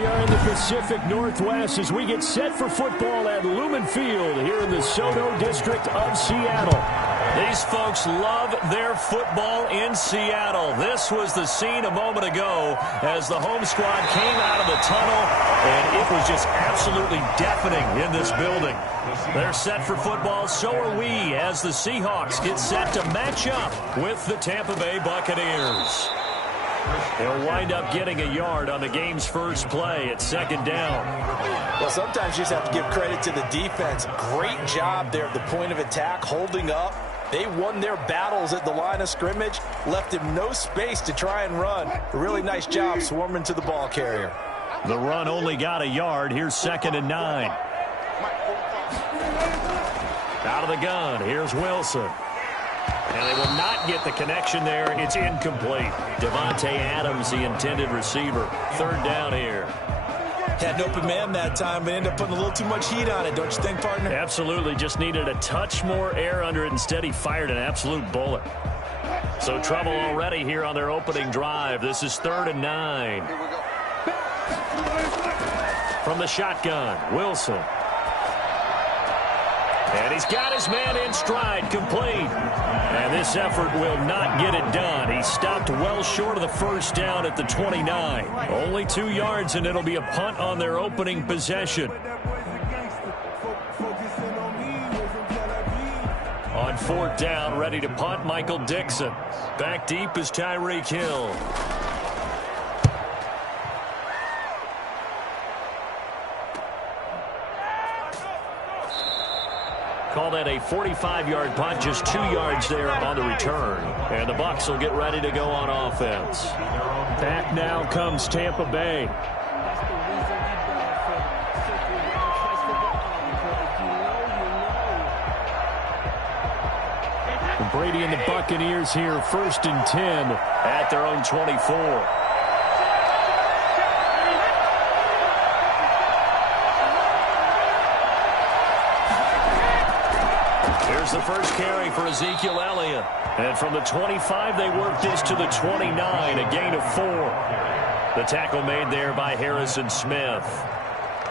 We are in the Pacific Northwest as we get set for football at Lumen Field here in the SoDo district of Seattle. These folks love their football in Seattle. This was the scene a moment ago as the home squad came out of the tunnel, and it was just absolutely deafening in this building. They're set for football, so are we, as the Seahawks get set to match up with the Tampa Bay Buccaneers. They'll wind up getting a yard on the game's first play at second down. Well, sometimes you just have to give credit to the defense. Great job there at the point of attack, holding up. They won their battles at the line of scrimmage, left him no space to try and run. A really nice job swarming to the ball carrier. The run only got a yard. Here's 2nd and 9. Out of the gun, here's Wilson. And they will not get the connection there. It's incomplete. Devontae Adams, the intended receiver. 3rd down here. Had an open man that time, but ended up putting a little too much heat on it, don't you think, partner? Absolutely. Just needed a touch more air under it. Instead, he fired an absolute bullet. So trouble already here on their opening drive. This is 3rd and 9. From the shotgun, Wilson. And he's got his man in stride, complete. And this effort will not get it done. He stopped well short of the first down at the 29. Only 2 yards, and it'll be a punt on their opening possession. On 4th down, ready to punt, Michael Dixon. Back deep is Tyreek Hill. Call that a 45-yard punt, just 2 yards there on the return. And the Bucs will get ready to go on offense. Back now comes Tampa Bay. Brady and the Buccaneers here, 1st and 10 at their own 24. Here's the first carry for Ezekiel Elliott. And from the 25, they work this to the 29, a gain of 4. The tackle made there by Harrison Smith.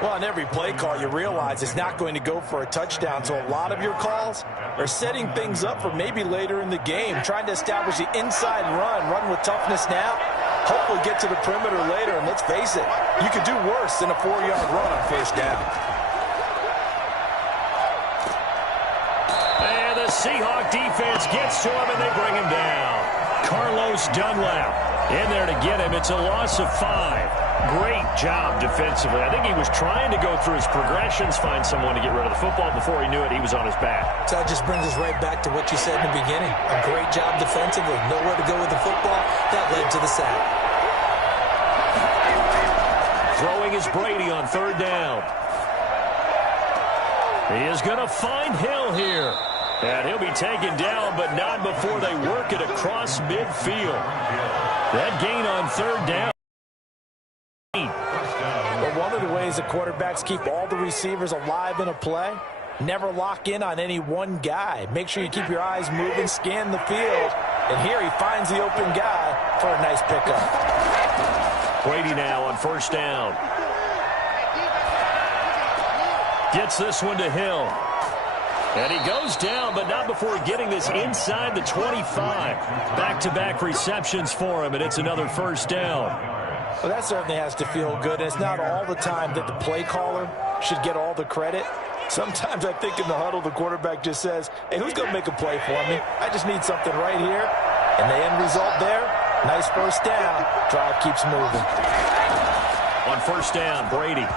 Well, on every play call, you realize it's not going to go for a touchdown. So a lot of your calls are setting things up for maybe later in the game, trying to establish the inside run with toughness now, hopefully get to the perimeter later. And let's face it, you could do worse than a 4-yard run on 1st down. And the Seahawk defense gets to him, and they bring him down. Carlos Dunlap in there to get him. It's a loss of 5. Great job defensively. I think he was trying to go through his progressions, find someone to get rid of the football. Before he knew it, he was on his back. So that just brings us right back to what you said in the beginning. A great job defensively. Nowhere to go with the football. That led to the sack. Throwing is Brady on 3rd down. He is going to find Hill here. And he'll be taken down, but not before they work it across midfield. That gain on 3rd down. Well, one of the ways the quarterbacks keep all the receivers alive in a play, never lock in on any one guy. Make sure you keep your eyes moving, scan the field. And here he finds the open guy for a nice pickup. Brady now on 1st down. Gets this one to Hill. And he goes down, but not before getting this inside the 25. Back-to-back receptions for him, and it's another 1st down. Well, that certainly has to feel good. And it's not all the time that the play caller should get all the credit. Sometimes I think in the huddle, the quarterback just says, hey, who's going to make a play for me? I just need something right here. And the end result there, nice 1st down. Drive keeps moving. On 1st down, Brady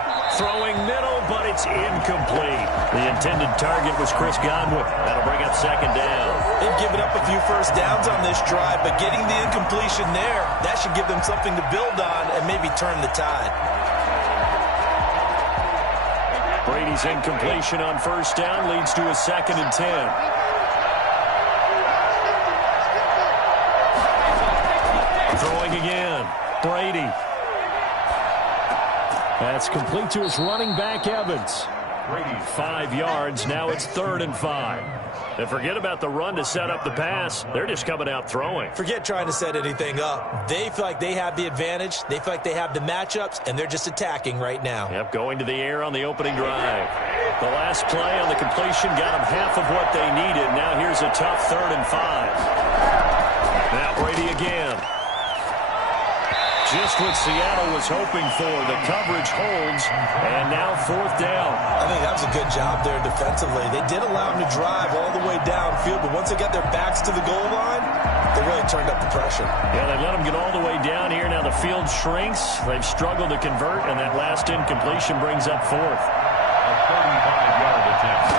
throwing middle, but it's incomplete. The intended target was Chris Godwin. That'll bring up 2nd down. They've given up a few 1st downs on this drive, but getting the incompletion there, that should give them something to build on and maybe turn the tide. Brady's incompletion on 1st down leads to a 2nd and 10. Throwing again, Brady. That's complete to his running back, Evans. 5 yards. Now it's 3rd and 5. And forget about the run to set up the pass. They're just coming out throwing. Forget trying to set anything up. They feel like they have the advantage. They feel like they have the matchups, and they're just attacking right now. Yep, going to the air on the opening drive. The last play on the completion got them half of what they needed. Now here's a tough 3rd and 5. Now Brady again. Just what Seattle was hoping for. The coverage holds, and now 4th down. I think that was a good job there defensively. They did allow them to drive all the way downfield, but once they got their backs to the goal line, they really turned up the pressure. Yeah, they let them get all the way down here. Now the field shrinks. They've struggled to convert, and that last incompletion brings up 4th. A 35-yard attempt.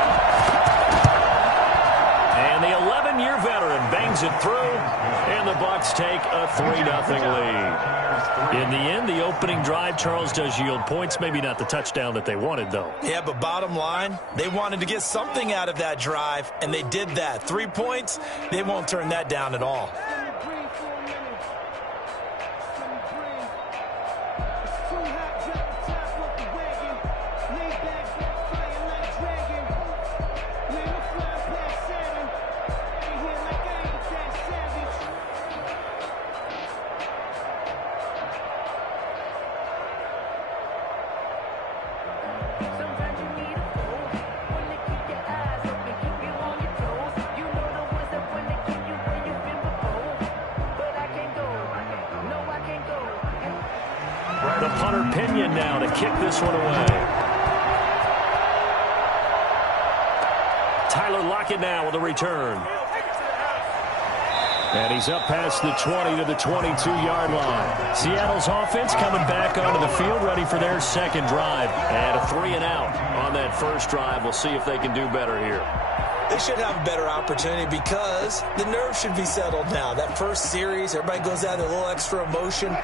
And the 11-year veteran bangs it through, and the Bucs take a 3-0 lead. In the end, the opening drive, Charles, does yield points. Maybe not the touchdown that they wanted, though. Yeah, but bottom line, they wanted to get something out of that drive, and they did that. 3 points, they won't turn that down at all. The punter Pinion now to kick this one away. Tyler Lockett now with a return. And he's up past the 20 to the 22-yard line. Seattle's offense coming back onto the field, ready for their second drive. And a 3-and-out on that first drive. We'll see if they can do better here. They should have a better opportunity because the nerves should be settled now. That first series, everybody goes out with a little extra emotion.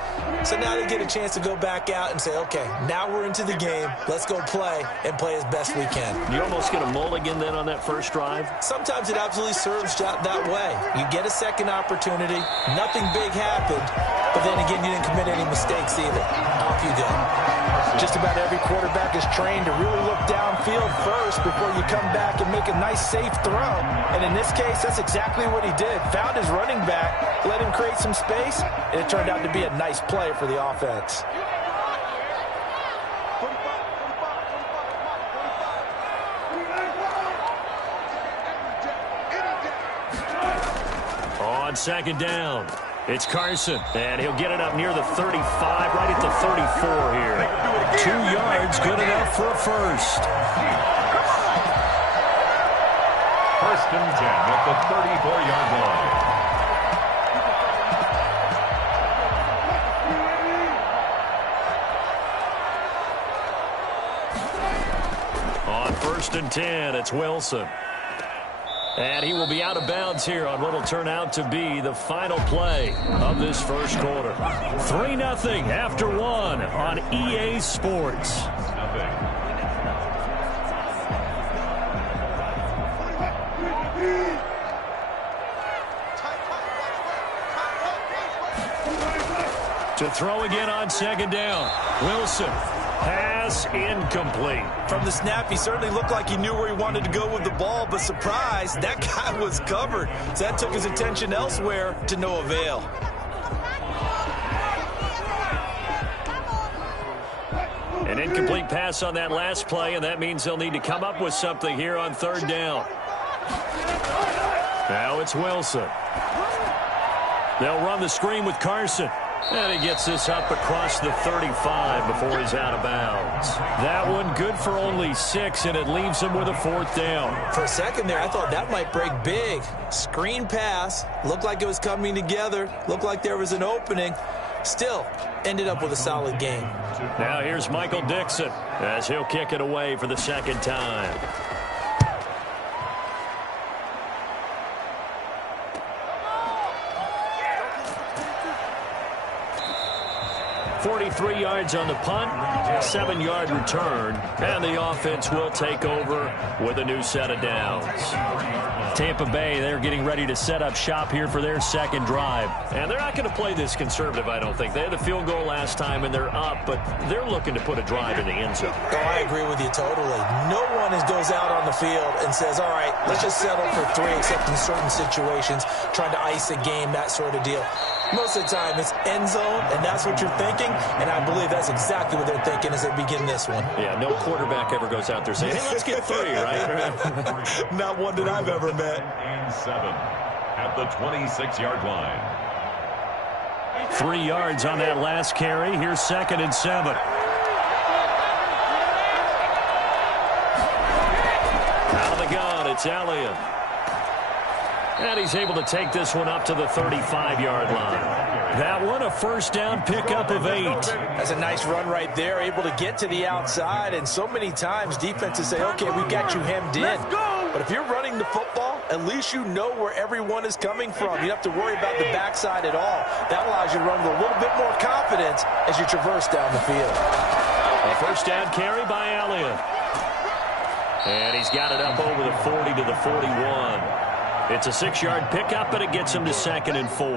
So now they get a chance to go back out and say, okay, now we're into the game. Let's go play and play as best we can. You almost get a mulligan then on that first drive? Sometimes it absolutely serves that way. You get a second opportunity. Nothing big happened. But then again, you didn't commit any mistakes either. Off you go. Just about every quarterback is trained to really look downfield first before you come back and make a nice, safe throw. And in this case, that's exactly what he did. Found his running back, let him create some space, and it turned out to be a nice play for the offense. On second down, it's Carson, and he'll get it up near the 35, right at the 34 here. 2 yards, good enough for a first. 1st and 10 at the 34-yard line. On 1st and 10, it's Wilson. And he will be out of bounds here on what will turn out to be the final play of this first quarter. 3-0 after 1 on EA Sports. 0. To throw again on second down. Wilson. Pass incomplete. From the snap, he certainly looked like he knew where he wanted to go with the ball, but surprise, that guy was covered. So that took his attention elsewhere to no avail. An incomplete pass on that last play, and that means they'll need to come up with something here on 3rd down. Now it's Wilson. They'll run the screen with Carson. And he gets this up across the 35 before he's out of bounds. That one good for only 6, and it leaves him with a 4th down. For a second there, I thought that might break big. Screen pass. Looked like it was coming together. Looked like there was an opening. Still, ended up with a solid game. Now here's Michael Dixon as he'll kick it away for the second time. 43 yards on the punt, 7-yard return, and the offense will take over with a new set of downs. Tampa Bay, they're getting ready to set up shop here for their second drive. And they're not going to play this conservative, I don't think. They had a field goal last time, and they're up, but they're looking to put a drive in the end zone. Oh, I agree with you totally. No one goes out on the field and says, all right, let's just settle for 3, except in certain situations, trying to ice a game, that sort of deal. Most of the time, it's end zone, and that's what you're thinking, and I believe that's exactly what they're thinking as they begin this one. Yeah, no quarterback ever goes out there saying, hey, let's get 3, right? Not one that I've ever met. And 7 at the 26-yard line. 3 yards on that last carry. Here's 2nd and 7. Out of the gun, it's Elliott. And he's able to take this one up to the 35-yard line. That one a first down pickup of 8. That's a nice run right there, able to get to the outside, and so many times defenses say, okay, we've got you hemmed in. But if you're running the football, at least you know where everyone is coming from. You don't have to worry about the backside at all. That allows you to run with a little bit more confidence as you traverse down the field. A first down carry by Elliott. And he's got it up over the 40 to the 41. It's a 6-yard pickup, but it gets him to 2nd and 4.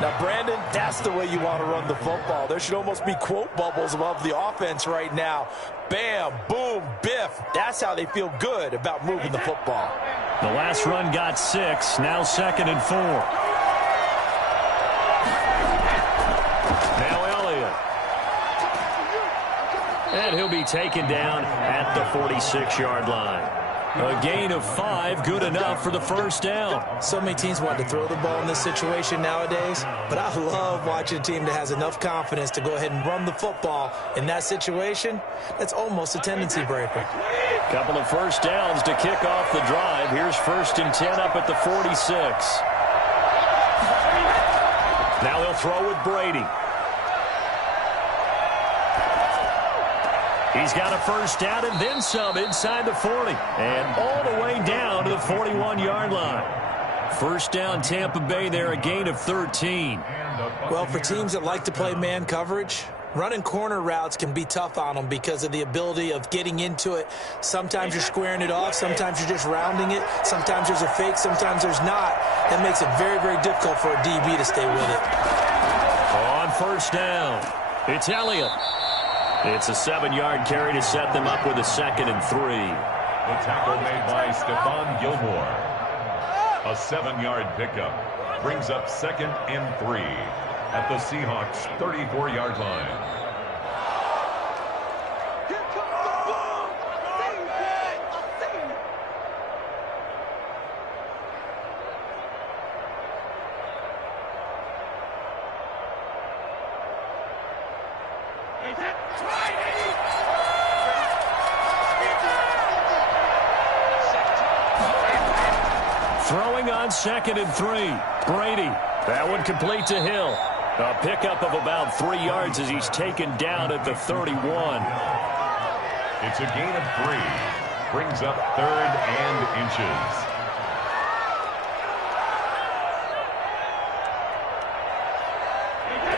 Now, Brandon, that's the way you want to run the football. There should almost be quote bubbles above the offense right now. Bam, boom, biff. That's how they feel good about moving the football. The last run got 6. Now 2nd and 4. Now Elliott. And he'll be taken down at the 46-yard line. A gain of 5, good enough for the first down. So many teams want to throw the ball in this situation nowadays, but I love watching a team that has enough confidence to go ahead and run the football in that situation. That's almost a tendency breaker. Couple of first downs to kick off the drive. Here's 1st and 10 up at the 46. Now they'll throw with Brady. He's got a first down and then some inside the 40. And all the way down to the 41-yard line. First down, Tampa Bay there, a gain of 13. Well, for teams that like to play man coverage, running corner routes can be tough on them because of the ability of getting into it. Sometimes you're squaring it off. Sometimes you're just rounding it. Sometimes there's a fake. Sometimes there's not. That makes it very, very difficult for a DB to stay with it. On first down, it's Elliott. It's a 7-yard carry to set them up with a 2nd and 3. The tackle made by Stephon Gilmore. A 7-yard pickup brings up 2nd and 3 at the Seahawks' 34-yard line. Throwing on 2nd and 3. Brady. That one complete to Hill. A pickup of about 3 yards as he's taken down at the 31. It's a gain of 3. Brings up 3rd and inches.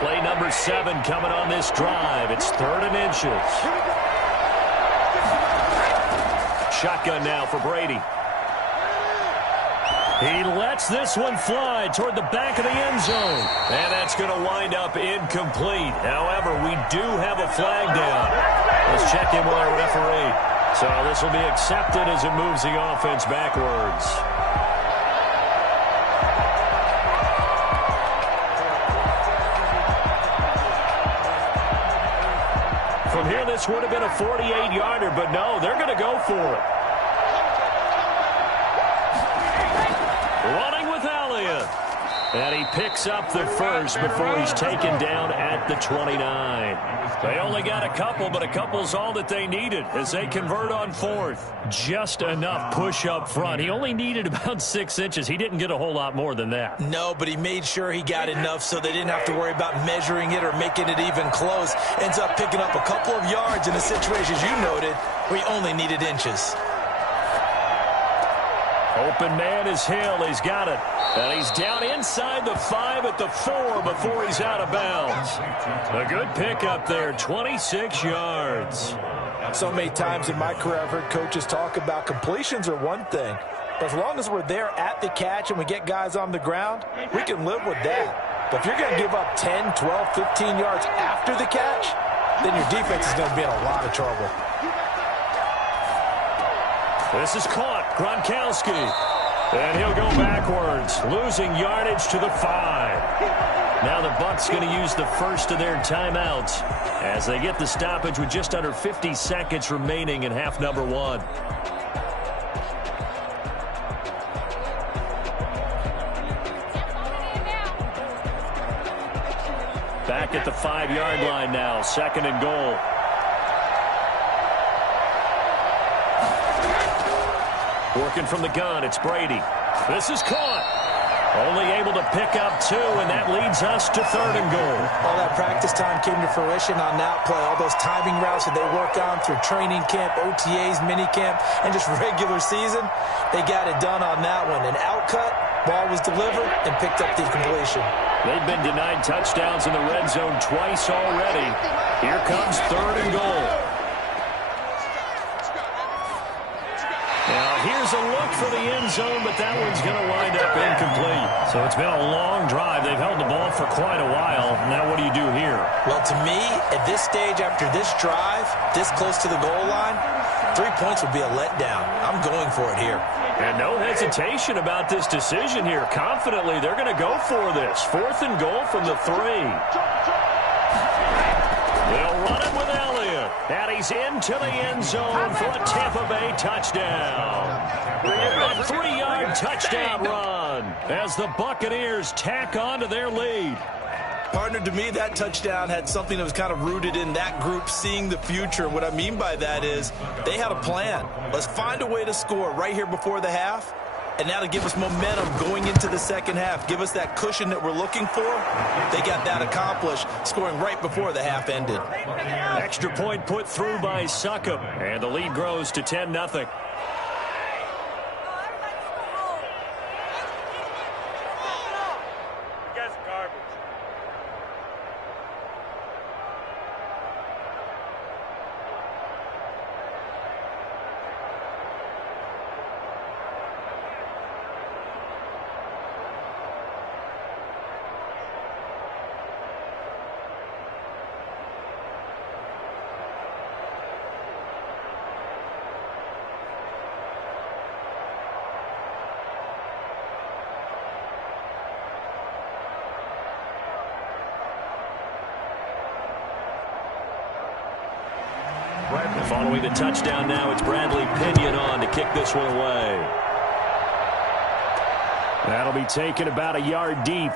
Play number 7 coming on this drive. It's 3rd and inches. Shotgun now for Brady. He lets this one fly toward the back of the end zone. And that's going to wind up incomplete. However, we do have a flag down. Let's check in with our referee. So this will be accepted as it moves the offense backwards. From here, this would have been a 48-yarder, but no, they're going to go for it. Running with Elliott. And he picks up the first before he's taken down at the 29. They only got a couple, but a couple's all that they needed as they convert on 4th. Just enough push up front. He only needed about 6 inches. He didn't get a whole lot more than that. No, but he made sure he got enough so they didn't have to worry about measuring it or making it even close. Ends up picking up a couple of yards in a situation, as you noted, where he only needed inches. Open man is Hill. He's got it. And he's down inside the 5 at the 4 before he's out of bounds. A good pickup there, 26 yards. So many times in my career I've heard coaches talk about completions are one thing, But as long as we're there at the catch and we get guys on the ground, we can live with that. But if you're going to give up 10, 12, 15 yards after the catch, then your defense is going to be in a lot of trouble. This is caught. Gronkowski. And he'll go backwards, losing yardage to the 5. Now the Bucs going to use the first of their timeouts as they get the stoppage with just under 50 seconds remaining in half number 1. Back at the 5-yard line now, 2nd and goal. Working from the gun, it's Brady. This is caught. Only able to pick up 2, and that leads us to 3rd and goal. All that practice time came to fruition on that play. All those timing routes that they work on through training camp, OTAs, minicamp, and just regular season, they got it done on that one. An outcut, ball was delivered, and picked up the completion. They've been denied touchdowns in the red zone twice already. Here comes 3rd and goal. Now, here's a look for the end zone, but that one's going to wind up incomplete. So it's been a long drive. They've held the ball for quite a while. Now what do you do here? Well, to me, at this stage after this drive, this close to the goal line, 3 points would be a letdown. I'm going for it here. And no hesitation about this decision here. Confidently, they're going to go for this. 4th and goal from the 3. They'll run it with Elliott. And he's into the end zone for a Tampa Bay touchdown. A 3-yard touchdown run as the Buccaneers tack on to their lead. Partner, to me, that touchdown had something that was kind of rooted in that group seeing the future. What I mean by that is they had a plan. Let's find a way to score right here before the half. And now to give us momentum going into the second half, give us that cushion that we're looking for. They got that accomplished, scoring right before the half ended. Extra point put through by Succop, and the lead grows to 10-0. Following the touchdown now, it's Bradley Pinion on to kick this one away. That'll be taken about a yard deep.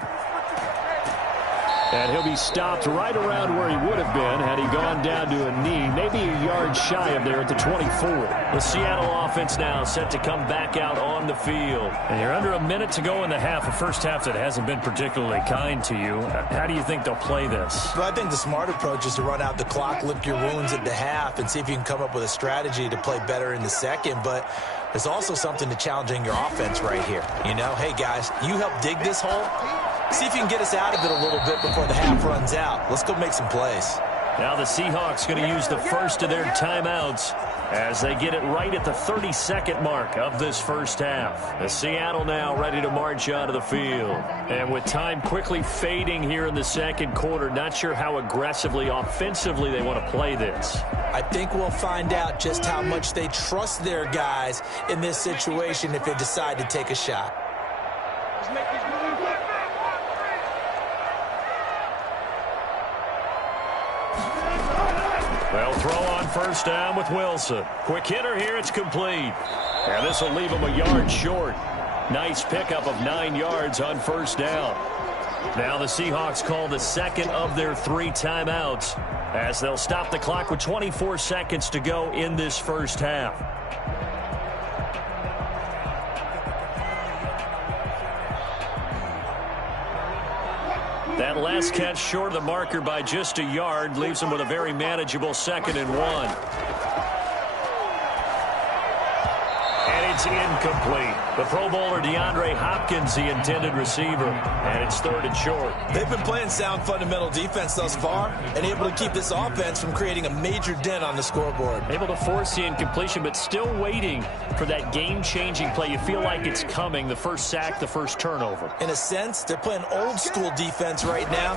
And he'll be stopped right around where he would have been had he gone down to a knee, maybe a yard shy of there at the 24. The Seattle offense now set to come back out on the field. And you're under a minute to go in the half, a first half that hasn't been particularly kind to you. How do you think they'll play this? Well, I think the smart approach is to run out the clock, lick your wounds at the half, and see if you can come up with a strategy to play better in the second. But there's also something to challenging your offense right here. You know, hey, guys, you help dig this hole. See if you can get us out of it a little bit before the half runs out. Let's go make some plays. Now the Seahawks going to use the first of their timeouts as they get it right at the 32nd mark of this first half. The Seattle now ready to march onto the field. And with time quickly fading here in the second quarter, not sure how aggressively, offensively they want to play this. I think we'll find out just how much they trust their guys in this situation if they decide to take a shot. They'll throw on first down with Wilson. Quick hitter here, it's complete. And this will leave him a yard short. Nice pickup of 9 yards on first down. Now the Seahawks call the second of their 3 timeouts as they'll stop the clock with 24 seconds to go in this first half. That last catch short of the marker by just a yard leaves them with a very manageable 2nd and 1. And it's incomplete. The Pro Bowler DeAndre Hopkins, the intended receiver, and it's 3rd and short. They've been playing sound fundamental defense thus far and able to keep this offense from creating a major dent on the scoreboard. Able to force the incompletion, but still waiting for that game-changing play. You feel like it's coming, the first sack, the first turnover. In a sense, they're playing old school defense right now.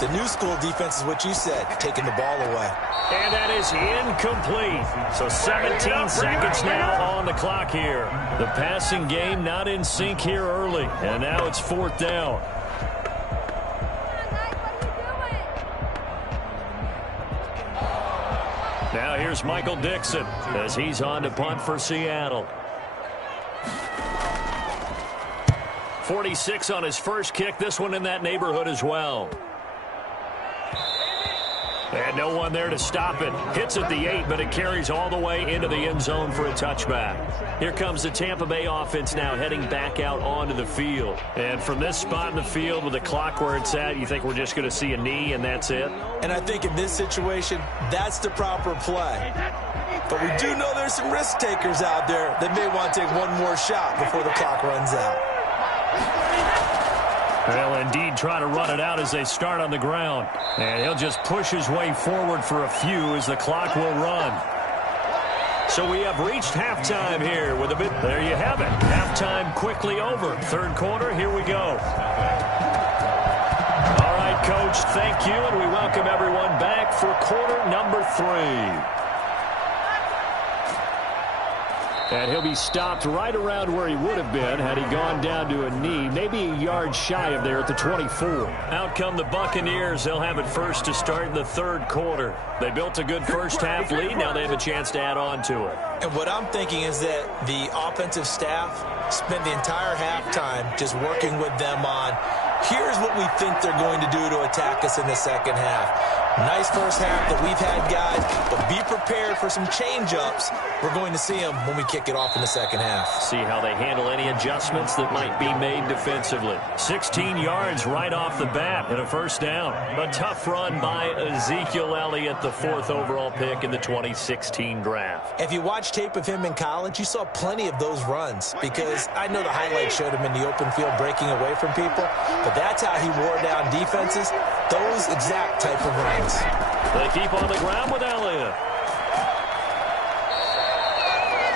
The new school defense is what you said, taking the ball away. And that is incomplete. So 17 seconds now on the clock here. The passing game not in sync here early. And now it's 4th down. Now here's Michael Dixon as he's on to punt for Seattle. 46 on his first kick. This one in that neighborhood as well. And no one there to stop it. Hits at the 8, but it carries all the way into the end zone for a touchback. Here comes the Tampa Bay offense now heading back out onto the field. And from this spot in the field with the clock where it's at, you think we're just going to see a knee and that's it? And I think in this situation, that's the proper play. But we do know there's some risk takers out there that may want to take one more shot before the clock runs out. They'll indeed try to run it out as they start on the ground. And he'll just push his way forward for a few as the clock will run. So we have reached halftime here with a bit. There you have it. Halftime quickly over. 3rd quarter, here we go. All right, Coach, thank you, and we welcome everyone back for quarter number 3. And he'll be stopped right around where he would have been had he gone down to a knee, maybe a yard shy of there at the 24. Out come the Buccaneers. They'll have it first to start the 3rd quarter. They built a good first-half lead. Now they have a chance to add on to it. And what I'm thinking is that the offensive staff spent the entire halftime just working with them on, here's what we think they're going to do to attack us in the second half. Nice first half that we've had, guys, but be prepared for some change-ups. We're going to see them when we kick it off in the second half. See how they handle any adjustments that might be made defensively. 16 yards right off the bat and a first down. A tough run by Ezekiel Elliott, the 4th overall pick in the 2016 draft. If you watch tape of him in college, you saw plenty of those runs because I know the highlights showed him in the open field breaking away from people, but that's how he wore down defenses, those exact type of runs. They keep on the ground with Elliott.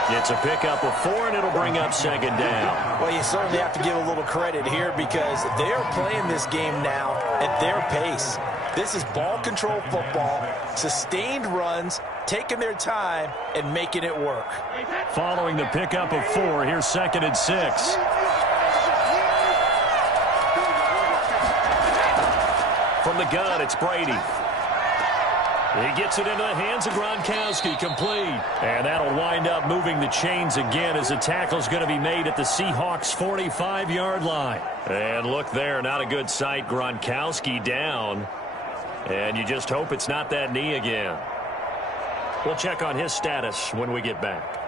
It's a pickup of 4, and it'll bring up 2nd down. Well, you certainly have to give a little credit here because they're playing this game now at their pace. This is ball control football, sustained runs, taking their time, and making it work. Following the pickup of 4, here's 2nd and 6. From the gun, it's Brady. He gets it into the hands of Gronkowski, complete. And that'll wind up moving the chains again as the tackle's going to be made at the Seahawks' 45-yard line. And look there, not a good sight. Gronkowski down. And you just hope it's not that knee again. We'll check on his status when we get back.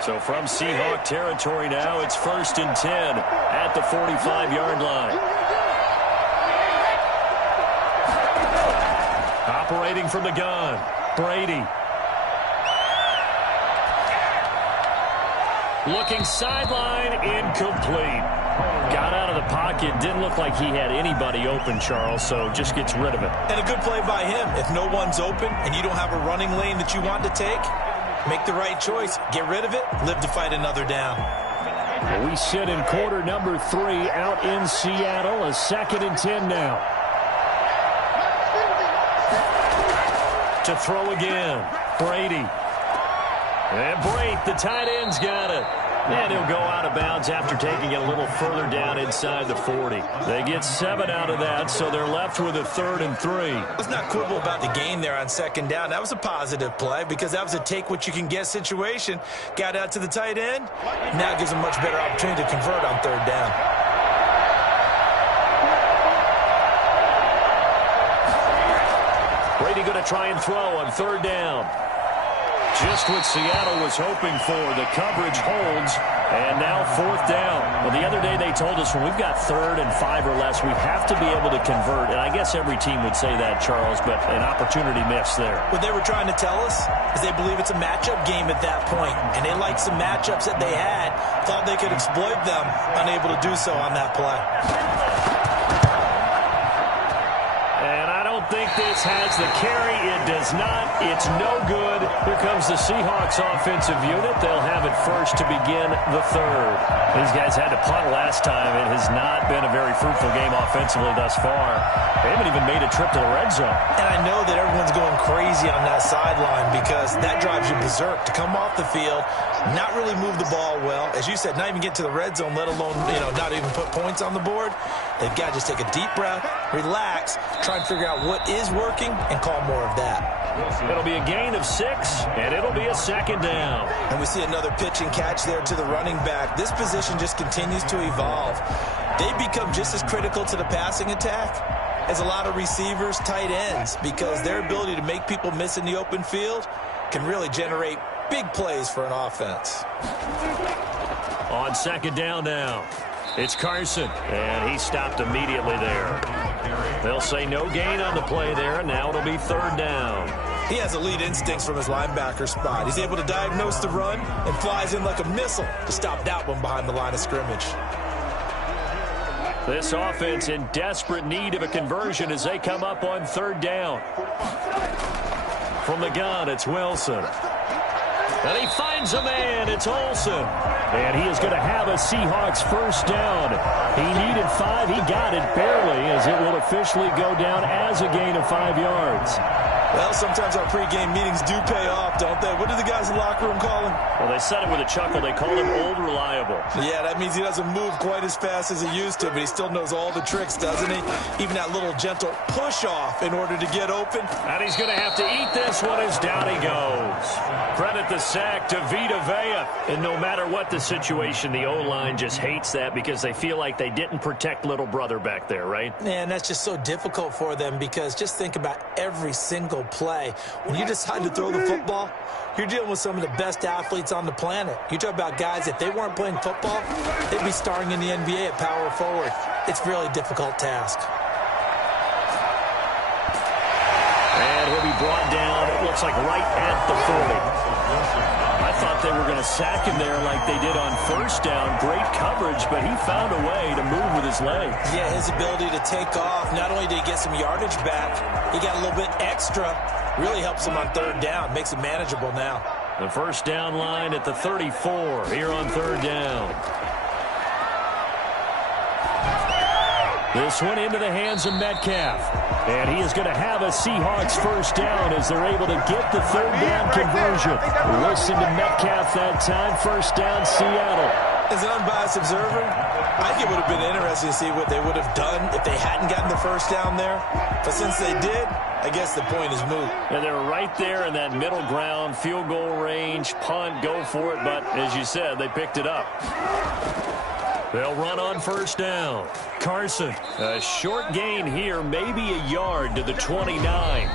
So from Seahawk territory now, it's 1st and 10 at the 45-yard line. Operating from the gun, Brady. Looking sideline, incomplete. Got out of the pocket, didn't look like he had anybody open, Charles, so just gets rid of it. And a good play by him. If no one's open and you don't have a running lane that you want to take, make the right choice, get rid of it, live to fight another down. We sit in quarter number 3 out in Seattle, a 2nd and 10 now. To throw again, Brady. And Brate, the tight end's got it. And he'll go out of bounds after taking it a little further down inside the 40. They get 7 out of that, so they're left with a 3rd and 3. Let's not quibble about the gain there on 2nd down. That was a positive play because that was a take-what-you-can-get situation. Got out to the tight end. Now it gives them a much better opportunity to convert on 3rd down. Brady going to try and throw on 3rd down. Just what Seattle was hoping for. The coverage holds, And now 4th down. Well, the other day they told us when we've got 3rd and 5 or less, we have to be able to convert. And I guess every team would say that, Charles, but an opportunity missed there. What they were trying to tell us is they believe it's a matchup game at that point, and they liked some matchups that they had, thought they could exploit them, unable to do so on that play. Think this has the carry. It does not. It's no good. Here comes the Seahawks offensive unit. They'll have it first to begin the 3rd. These guys had to punt last time. It has not been a very fruitful game offensively thus far. They haven't even made a trip to the red zone. And I know that everyone's going crazy on that sideline because that drives you berserk to come off the field, not really move the ball well. As you said, not even get to the red zone, let alone, not even put points on the board. They've got to just take a deep breath, relax, try and figure out what is working and call more of that. It'll be a gain of 6, and it'll be a 2nd down. And we see another pitch and catch there to the running back. This position just continues to evolve. They become just as critical to the passing attack as a lot of receivers, tight ends, because their ability to make people miss in the open field can really generate big plays for an offense. On 2nd down now, it's Carson, and he stopped immediately there. They'll say no gain on the play there, and now it'll be 3rd down. He has elite instincts from his linebacker spot. He's able to diagnose the run and flies in like a missile to stop that one behind the line of scrimmage. This offense in desperate need of a conversion as they come up on 3rd down. From the gun, it's Wilson. And he finds a man. It's Olsen. And he is going to have a Seahawks 1st down. He needed 5. He got it barely as it will officially go down as a gain of 5 yards. Well, sometimes our pregame meetings do pay off, don't they? What do the guys in the locker room call him? Well, they said it with a chuckle. They call him Old Reliable. Yeah, that means he doesn't move quite as fast as he used to, but he still knows all the tricks, doesn't he? Even that little gentle push-off in order to get open. And he's going to have to eat this one as down he goes. Credit the sack to Vita Vea. And no matter what the situation, the O-line just hates that because they feel like they didn't protect little brother back there, right? Man, that's just so difficult for them because just think about every single play. When you decide to throw the football, you're dealing with some of the best athletes on the planet. You talk about guys, if they weren't playing football, they'd be starring in the NBA at power forward. It's a really difficult task. And he'll be brought down, it looks like right at the 40. I thought they were going to sack him there like they did on 1st down. Great coverage, but he found a way to move with his legs. Yeah, his ability to take off, not only did he get some yardage back, he got a little bit extra. Really helps him on 3rd down, makes it manageable now. The 1st down line at the 34 here on 3rd down. This one into the hands of Metcalf. And he is going to have a Seahawks 1st down as they're able to get the 3rd down conversion. Listen to Metcalf that time. 1st down, Seattle. As an unbiased observer, I think it would have been interesting to see what they would have done if they hadn't gotten the 1st down there. But since they did, I guess the point is moot. And they're right there in that middle ground, field goal range, punt, go for it. But as you said, they picked it up. They'll run on 1st down. Carson, a short gain here, maybe a yard to the 29.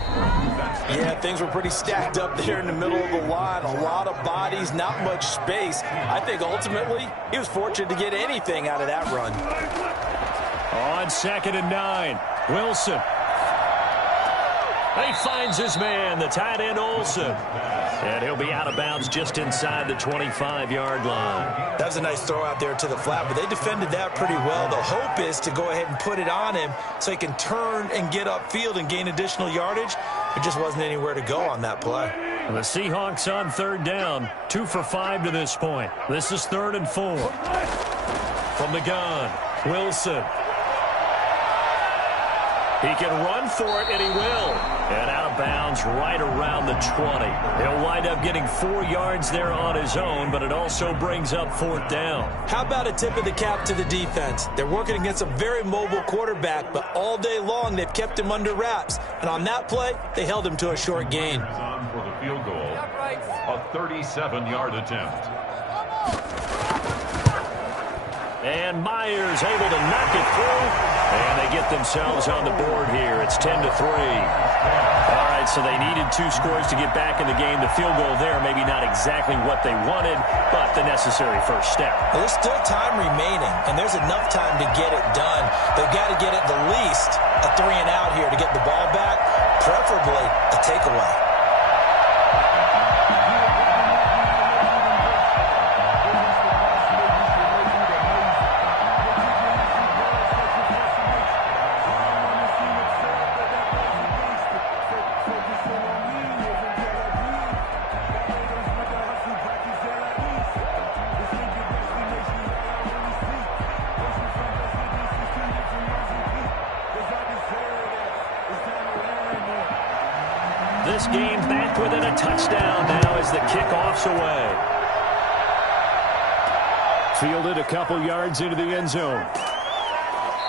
Yeah, things were pretty stacked up there in the middle of the line. A lot of bodies, not much space. I think ultimately he was fortunate to get anything out of that run. On 2nd and 9, Wilson. He finds his man, the tight end Olsen. And he'll be out of bounds just inside the 25-yard line. That was a nice throw out there to the flat, but they defended that pretty well. The hope is to go ahead and put it on him so he can turn and get upfield and gain additional yardage. There just wasn't anywhere to go on that play. And the Seahawks on 3rd down, 2 for 5 to this point. This is 3rd and 4. From the gun, Wilson. He can run for it, and he will. And out of bounds right around the 20. He'll wind up getting 4 yards there on his own, but it also brings up 4th down. How about a tip of the cap to the defense? They're working against a very mobile quarterback, but all day long they've kept him under wraps. And on that play, they held him to a short gain. On for the field goal, a 37-yard attempt. And Myers able to knock it through. And they get themselves on the board here. It's 10-3. All right, so they needed 2 scores to get back in the game. The field goal there, maybe not exactly what they wanted, but the necessary first step. There's still time remaining, and there's enough time to get it done. They've got to get at the least a 3 and out here to get the ball back, preferably a takeaway. This game back within a touchdown now as the kickoff's away. Fielded a couple yards into the end zone.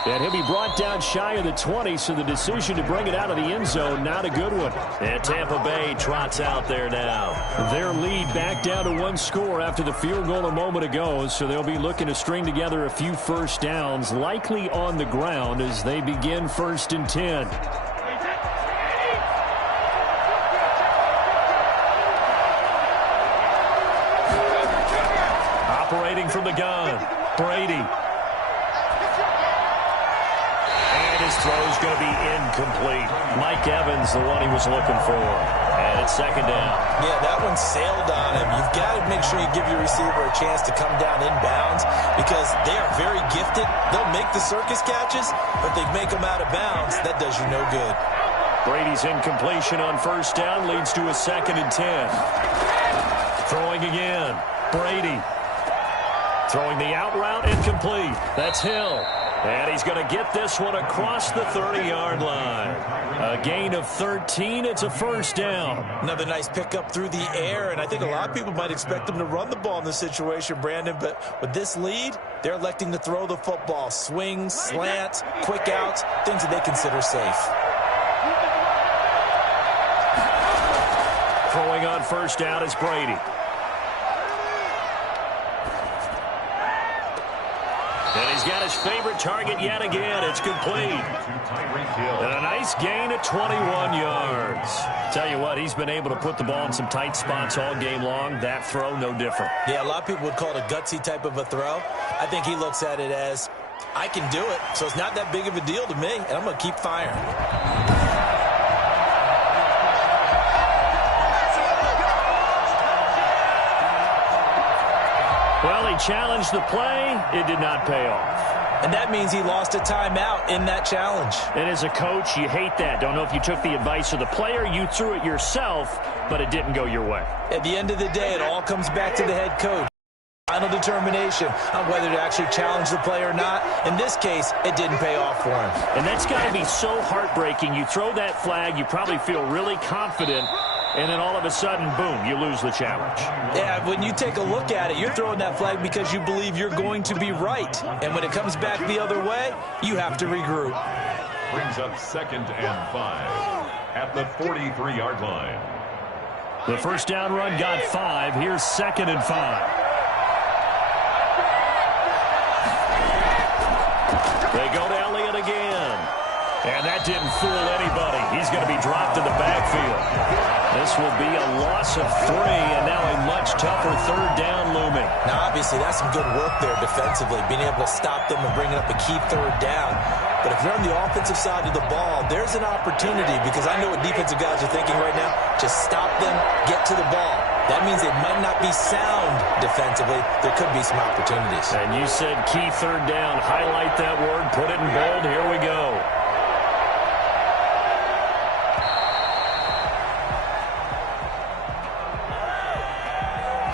And he'll be brought down shy of the 20, so the decision to bring it out of the end zone, not a good one. And Tampa Bay trots out there now. Their lead back down to 1 score after the field goal a moment ago, so they'll be looking to string together a few first downs, likely on the ground as they begin 1st and 10. Operating from the gun, Brady. And his throw's going to be incomplete. Mike Evans, the one he was looking for. And it's 2nd down. Yeah, that one sailed on him. You've got to make sure you give your receiver a chance to come down inbounds because they are very gifted. They'll make the circus catches, but if they make them out of bounds, that does you no good. Brady's incompletion on 1st down leads to a 2nd and 10. Throwing again, Brady. Throwing the out route, incomplete. That's Hill. And he's going to get this one across the 30-yard line. A gain of 13. It's a 1st down. Another nice pickup through the air, and I think a lot of people might expect them to run the ball in this situation, Brandon, but with this lead, they're electing to throw the football. Swings, slants, quick outs, things that they consider safe. Throwing on 1st down is Brady. And he's got his favorite target yet again. It's complete. And a nice gain of 21 yards. Tell you what, he's been able to put the ball in some tight spots all game long. That throw, no different. Yeah, a lot of people would call it a gutsy type of a throw. I think he looks at it as, I can do it, so it's not that big of a deal to me, and I'm going to keep firing. Well, he challenged the play. It did not pay off. And that means he lost a timeout in that challenge. And as a coach, you hate that. Don't know if you took the advice of the player. You threw it yourself, but it didn't go your way. At the end of the day, it all comes back to the head coach. Final determination on whether to actually challenge the play or not. In this case, it didn't pay off for him. And that's got to be so heartbreaking. You throw that flag, you probably feel really confident, and then all of a sudden, boom, you lose the challenge. Yeah, when you take a look at it, you're throwing that flag because you believe you're going to be right. And when it comes back the other way, you have to regroup. Brings up 2nd and 5 at the 43-yard line. The 1st down run got 5. Here's 2nd and 5. They go to Elliott again. And that didn't fool anybody. He's going to be dropped in the backfield. This will be a loss of 3, and now a much tougher 3rd down looming. Now, obviously, that's some good work there defensively, being able to stop them and bringing up a key 3rd down. But if you're on the offensive side of the ball, there's an opportunity, because I know what defensive guys are thinking right now. Just stop them, get to the ball. That means they might not be sound defensively. There could be some opportunities. And you said key 3rd down. Highlight that word. Put it in bold. Here we go.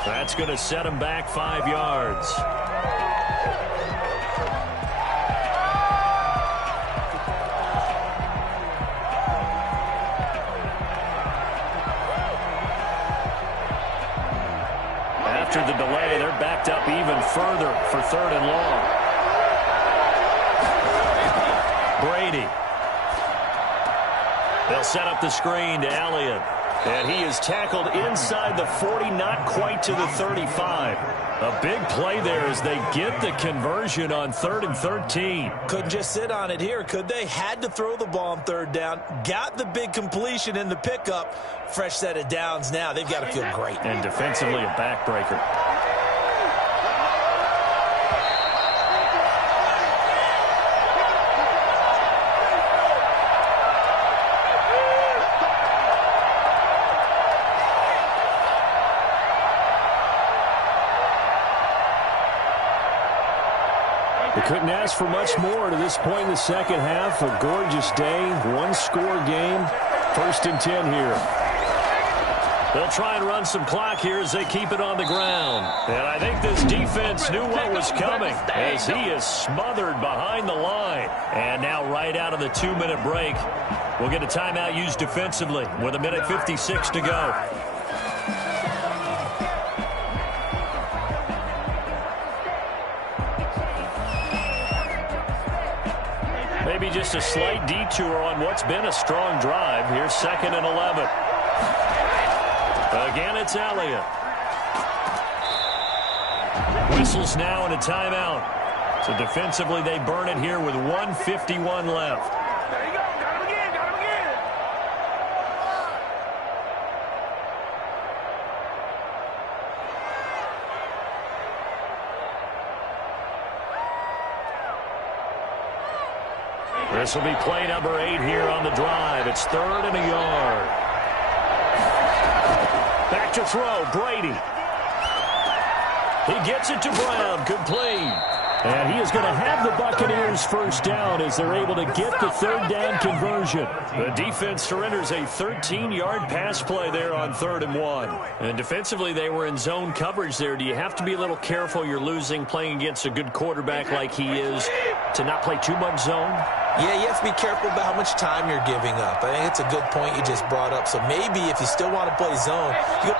That's going to set him back 5 yards. After the delay, they're backed up even further for 3rd and long. Brady. They'll set up the screen to Elliott. And he is tackled inside the 40, not quite to the 35. A big play there as they get the conversion on 3rd and 13. Couldn't just sit on it here, could they? Had to throw the ball on 3rd down. Got the big completion in the pickup. Fresh set of downs now. They've got to feel great. And defensively a backbreaker. They couldn't ask for much more to this point in the second half. A gorgeous day, one-score game. 1st and 10 here. They'll try and run some clock here as they keep it on the ground. And I think this defense knew what was coming as he is smothered behind the line. And now right out of the 2-minute break, we'll get a timeout used defensively with 1:56 to go. Maybe just a slight detour on what's been a strong drive. Here's 2nd and 11. Again, it's Elliott. Whistles now and a timeout. So defensively, they burn it here with 1:51 left. There you go. Got him again. Got him again. This will be play number 8 here on the drive. It's 3rd and a yard. Back to throw, Brady. He gets it to Brown, complete. And he is going to have the Buccaneers first down as they're able to get the 3rd down conversion. The defense surrenders a 13-yard pass play there on 3rd and 1. And defensively, they were in zone coverage there. Do you have to be a little careful? You're losing playing against a good quarterback like he is to not play too much zone? Yeah, you have to be careful about how much time you're giving up. I think it's a good point you just brought up. So maybe if you still want to play zone, you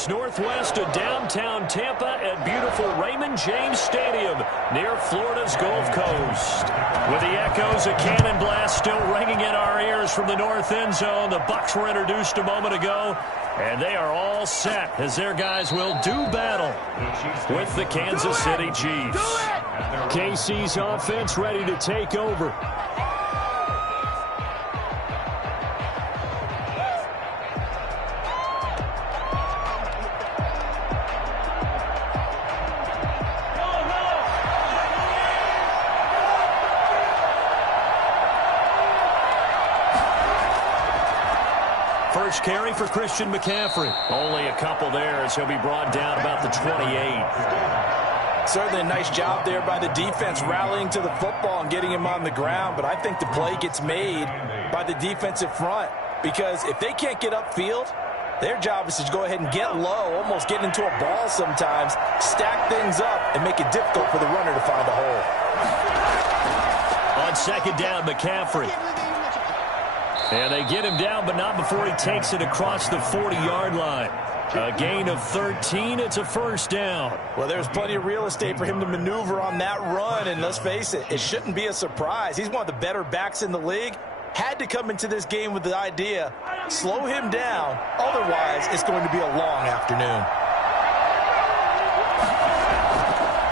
miles northwest of downtown Tampa at beautiful Raymond James Stadium near Florida's Gulf Coast. With the echoes of cannon blast still ringing in our ears from the north end zone, the Bucs were introduced a moment ago, and they are all set as their guys will do battle with the Kansas City Chiefs. KC's offense ready to take over. First carry for Christian McCaffrey. Only a couple there as he'll be brought down about the 28. Certainly a nice job there by the defense rallying to the football and getting him on the ground, but I think the play gets made by the defensive front because if they can't get upfield, their job is to go ahead and get low, almost get into a ball sometimes, stack things up, and make it difficult for the runner to find a hole. On second down, McCaffrey. And they get him down, but not before he takes it across the 40-yard line. A gain of 13. It's a first down. Well, there's plenty of real estate for him to maneuver on that run, and let's face it, it shouldn't be a surprise. He's one of the better backs in the league. Had to come into this game with the idea, slow him down, otherwise it's going to be a long afternoon.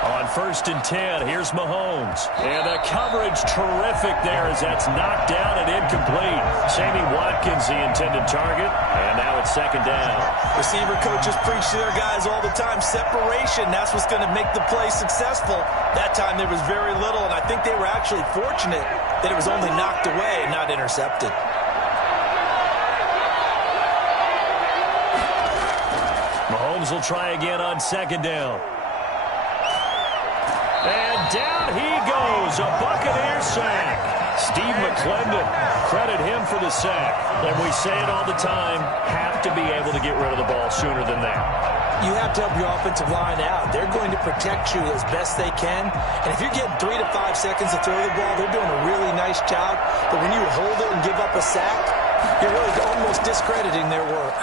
On first and 10, here's Mahomes. And the coverage terrific there as that's knocked down and incomplete. Sammy Watkins, the intended target, and now it's second down. Receiver coaches preach to their guys all the time, separation, that's what's going to make the play successful. That time there was very little, and I think they were actually fortunate that it was only knocked away, not intercepted. Mahomes will try again on second down. And down he goes, a Buccaneer sack. Steve McClendon, credit him for the sack. And we say it all the time, have to be able to get rid of the ball sooner than that. You have to help your offensive line out. They're going to protect you as best they can. And if you're getting 3 to 5 seconds to throw the ball, they're doing a really nice job. But when you hold it and give up a sack, you're really almost discrediting their work.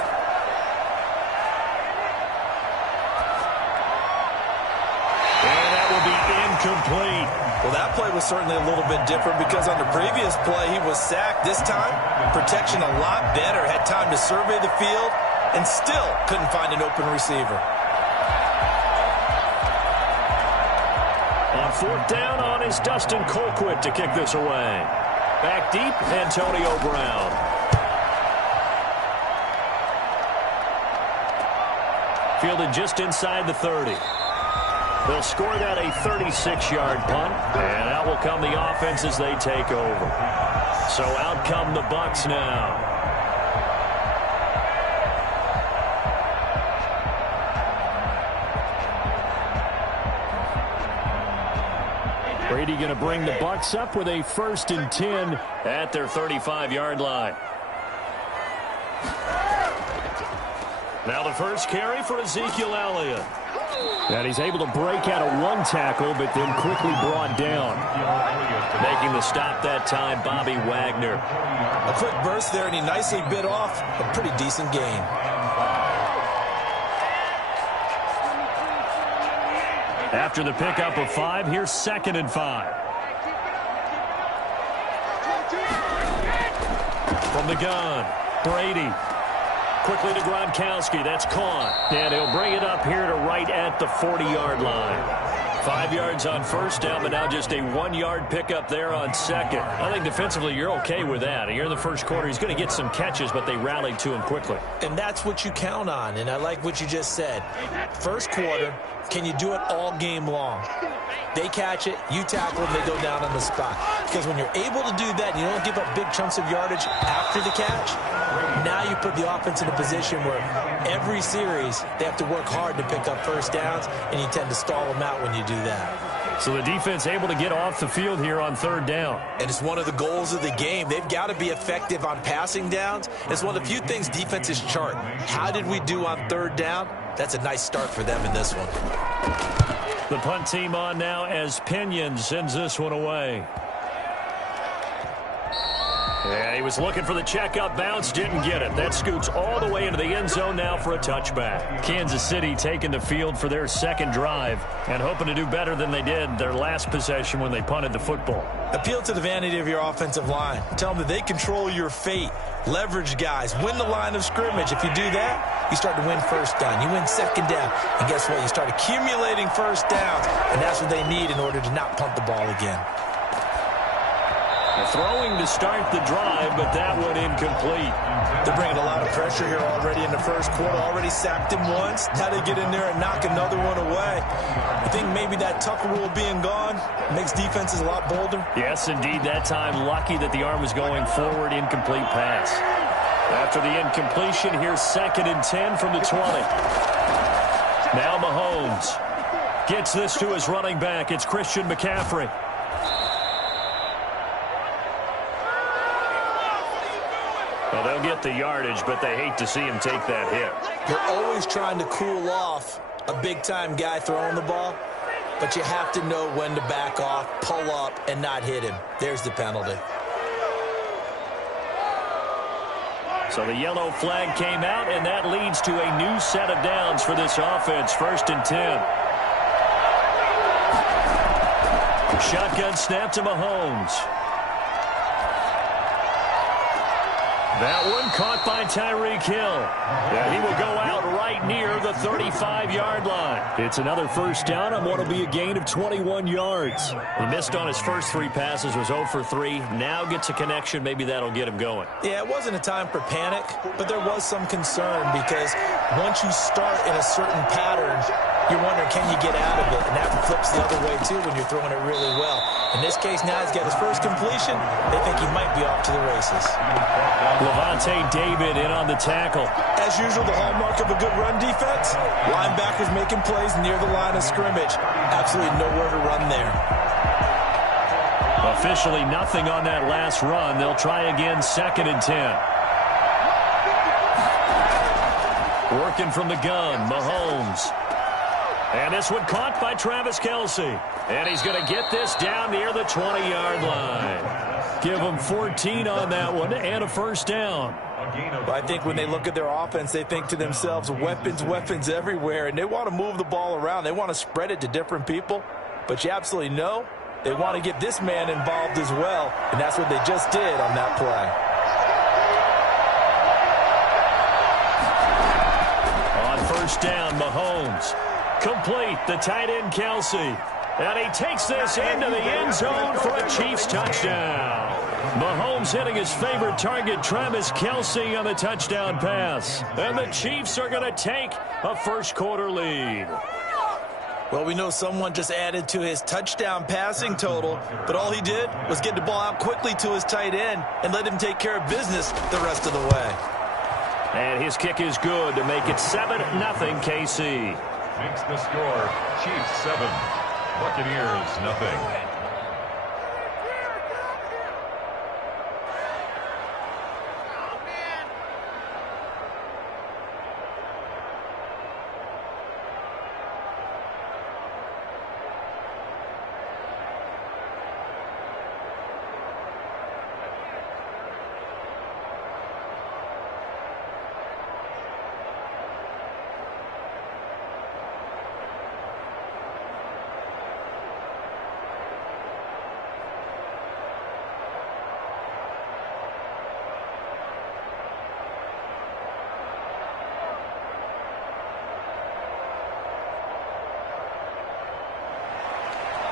Complete. Well, that play was certainly a little bit different because on the previous play, he was sacked. This time, protection a lot better. Had time to survey the field and still couldn't find an open receiver. On fourth down on is Dustin Colquitt to kick this away. Back deep, Antonio Brown. Fielded just inside the 30. They'll score that a 36-yard punt, and out will come the offense as they take over. So out come the Bucs now. Brady going to bring the Bucs up with a first and 10 at their 35-yard line. Now the first carry for Ezekiel Elliott. And he's able to break out of one tackle, but then quickly brought down. Making the stop that time, Bobby Wagner. A quick burst there, and he nicely bit off a pretty decent gain. After the pickup of 5, here's second and 5. From the gun, Brady. Quickly to Gronkowski. That's caught. And he'll bring it up here to right at the 40-yard line. 5 yards on first down, but now just a 1-yard pickup there on second. I think defensively you're okay with that. Here in the first quarter, he's going to get some catches, but they rallied to him quickly. And that's what you count on, and I like what you just said. First quarter, can you do it all game long? They catch it, you tackle them, they go down on the spot. Because when you're able to do that and you don't give up big chunks of yardage after the catch, now you put the offense in a position where every series they have to work hard to pick up first downs, and you tend to stall them out when you do that. So the defense able to get off the field here on third down. And it's one of the goals of the game. They've got to be effective on passing downs. It's one of the few things defenses chart. How did we do on third down? That's a nice start for them in this one. The punt team on now as Pinion sends this one away. Yeah, he was looking for the checkup bounce, didn't get it. That scoots all the way into the end zone now for a touchback. Kansas City taking the field for their second drive and hoping to do better than they did their last possession when they punted the football. Appeal to the vanity of your offensive line. Tell them that they control your fate. Leverage guys. Win the line of scrimmage. If you do that, you start to win first down. You win second down. And guess what? You start accumulating first downs. And that's what they need in order to not punt the ball again. Throwing to start the drive, but that one incomplete. They're bringing a lot of pressure here already in the first quarter. Already sacked him once. Now they get in there and knock another one away. I think maybe that Tucker rule being gone makes defenses a lot bolder. Yes, indeed. That time, lucky that the arm was going forward. Incomplete pass. After the incompletion, here's 2nd and 10 from the 20. Now Mahomes gets this to his running back. It's Christian McCaffrey. Well, they'll get the yardage, but they hate to see him take that hit. You're always trying to cool off a big-time guy throwing the ball, but you have to know when to back off, pull up, and not hit him. There's the penalty. So the yellow flag came out, and that leads to a new set of downs for this offense. 1st and 10. Shotgun snap to Mahomes. That one caught by Tyreek Hill. And he will go out right near the 35-yard line. It's another first down on what will be a gain of 21 yards. He missed on his first 3 passes, was 0 for 3. Now gets a connection. Maybe that'll get him going. Yeah, it wasn't a time for panic, but there was some concern because once you start in a certain pattern, you're wondering, can you get out of it? And that flips the other way, too, when you're throwing it really well. In this case, now he's got his first completion. They think he might be off to the races. Levante David in on the tackle. As usual, the hallmark of a good run defense, linebackers making plays near the line of scrimmage. Absolutely nowhere to run there. Officially nothing on that last run. They'll try again, 2nd and 10. Working from the gun, Mahomes. And this one caught by Travis Kelce. And he's going to get this down near the 20-yard line. Give him 14 on that one and a first down. Well, I think when they look at their offense, they think to themselves, weapons, weapons everywhere. And they want to move the ball around. They want to spread it to different people. But you absolutely know they want to get this man involved as well. And that's what they just did on that play. On first down, Mahomes. Complete, the tight end Kelce. And he takes this into the end zone for a Chiefs touchdown. Mahomes hitting his favorite target, Travis Kelce, on the touchdown pass. And the Chiefs are going to take a first-quarter lead. Well, we know someone just added to his touchdown passing total, but all he did was get the ball out quickly to his tight end and let him take care of business the rest of the way. And his kick is good to make it 7-0 KC. Makes the score Chiefs 7, Buccaneers nothing.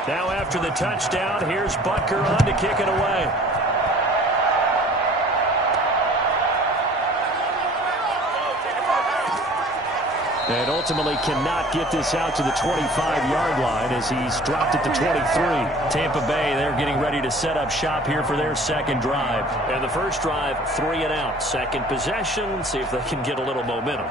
Now after the touchdown, here's Butker on to kick it away. And ultimately cannot get this out to the 25-yard line as he's dropped it to 23. Tampa Bay, they're getting ready to set up shop here for their second drive. And the first drive, 3 and out. Second possession, see if they can get a little momentum.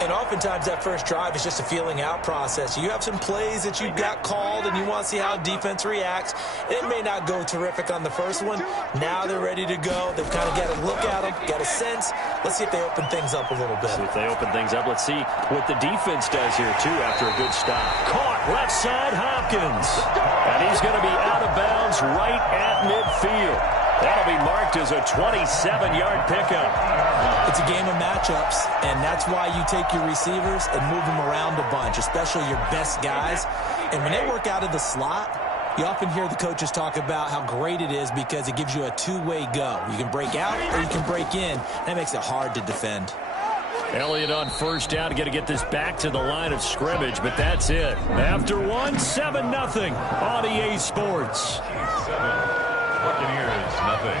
And oftentimes that first drive is just a feeling out process. You have some plays that you got called and you want to see how defense reacts. It may not go terrific on the first one. Now they're ready to go. They've kind of got a look at them, got a sense. Let's see if they open things up a little bit. See if they open things up. Let's see what the defense does here, too, after a good stop. Caught left side, Hopkins. And he's going to be out of bounds right at midfield. That'll be marked as a 27-yard pickup. It's a game of matchups, and that's why you take your receivers and move them around a bunch, especially your best guys. And when they work out of the slot, you often hear the coaches talk about how great it is because it gives you a two-way go. You can break out or you can break in. That makes it hard to defend. Elliott on first down, got to get this back to the line of scrimmage, but that's it. After 1, 7-0 on EA Sports. 7, Buccaneers, nothing.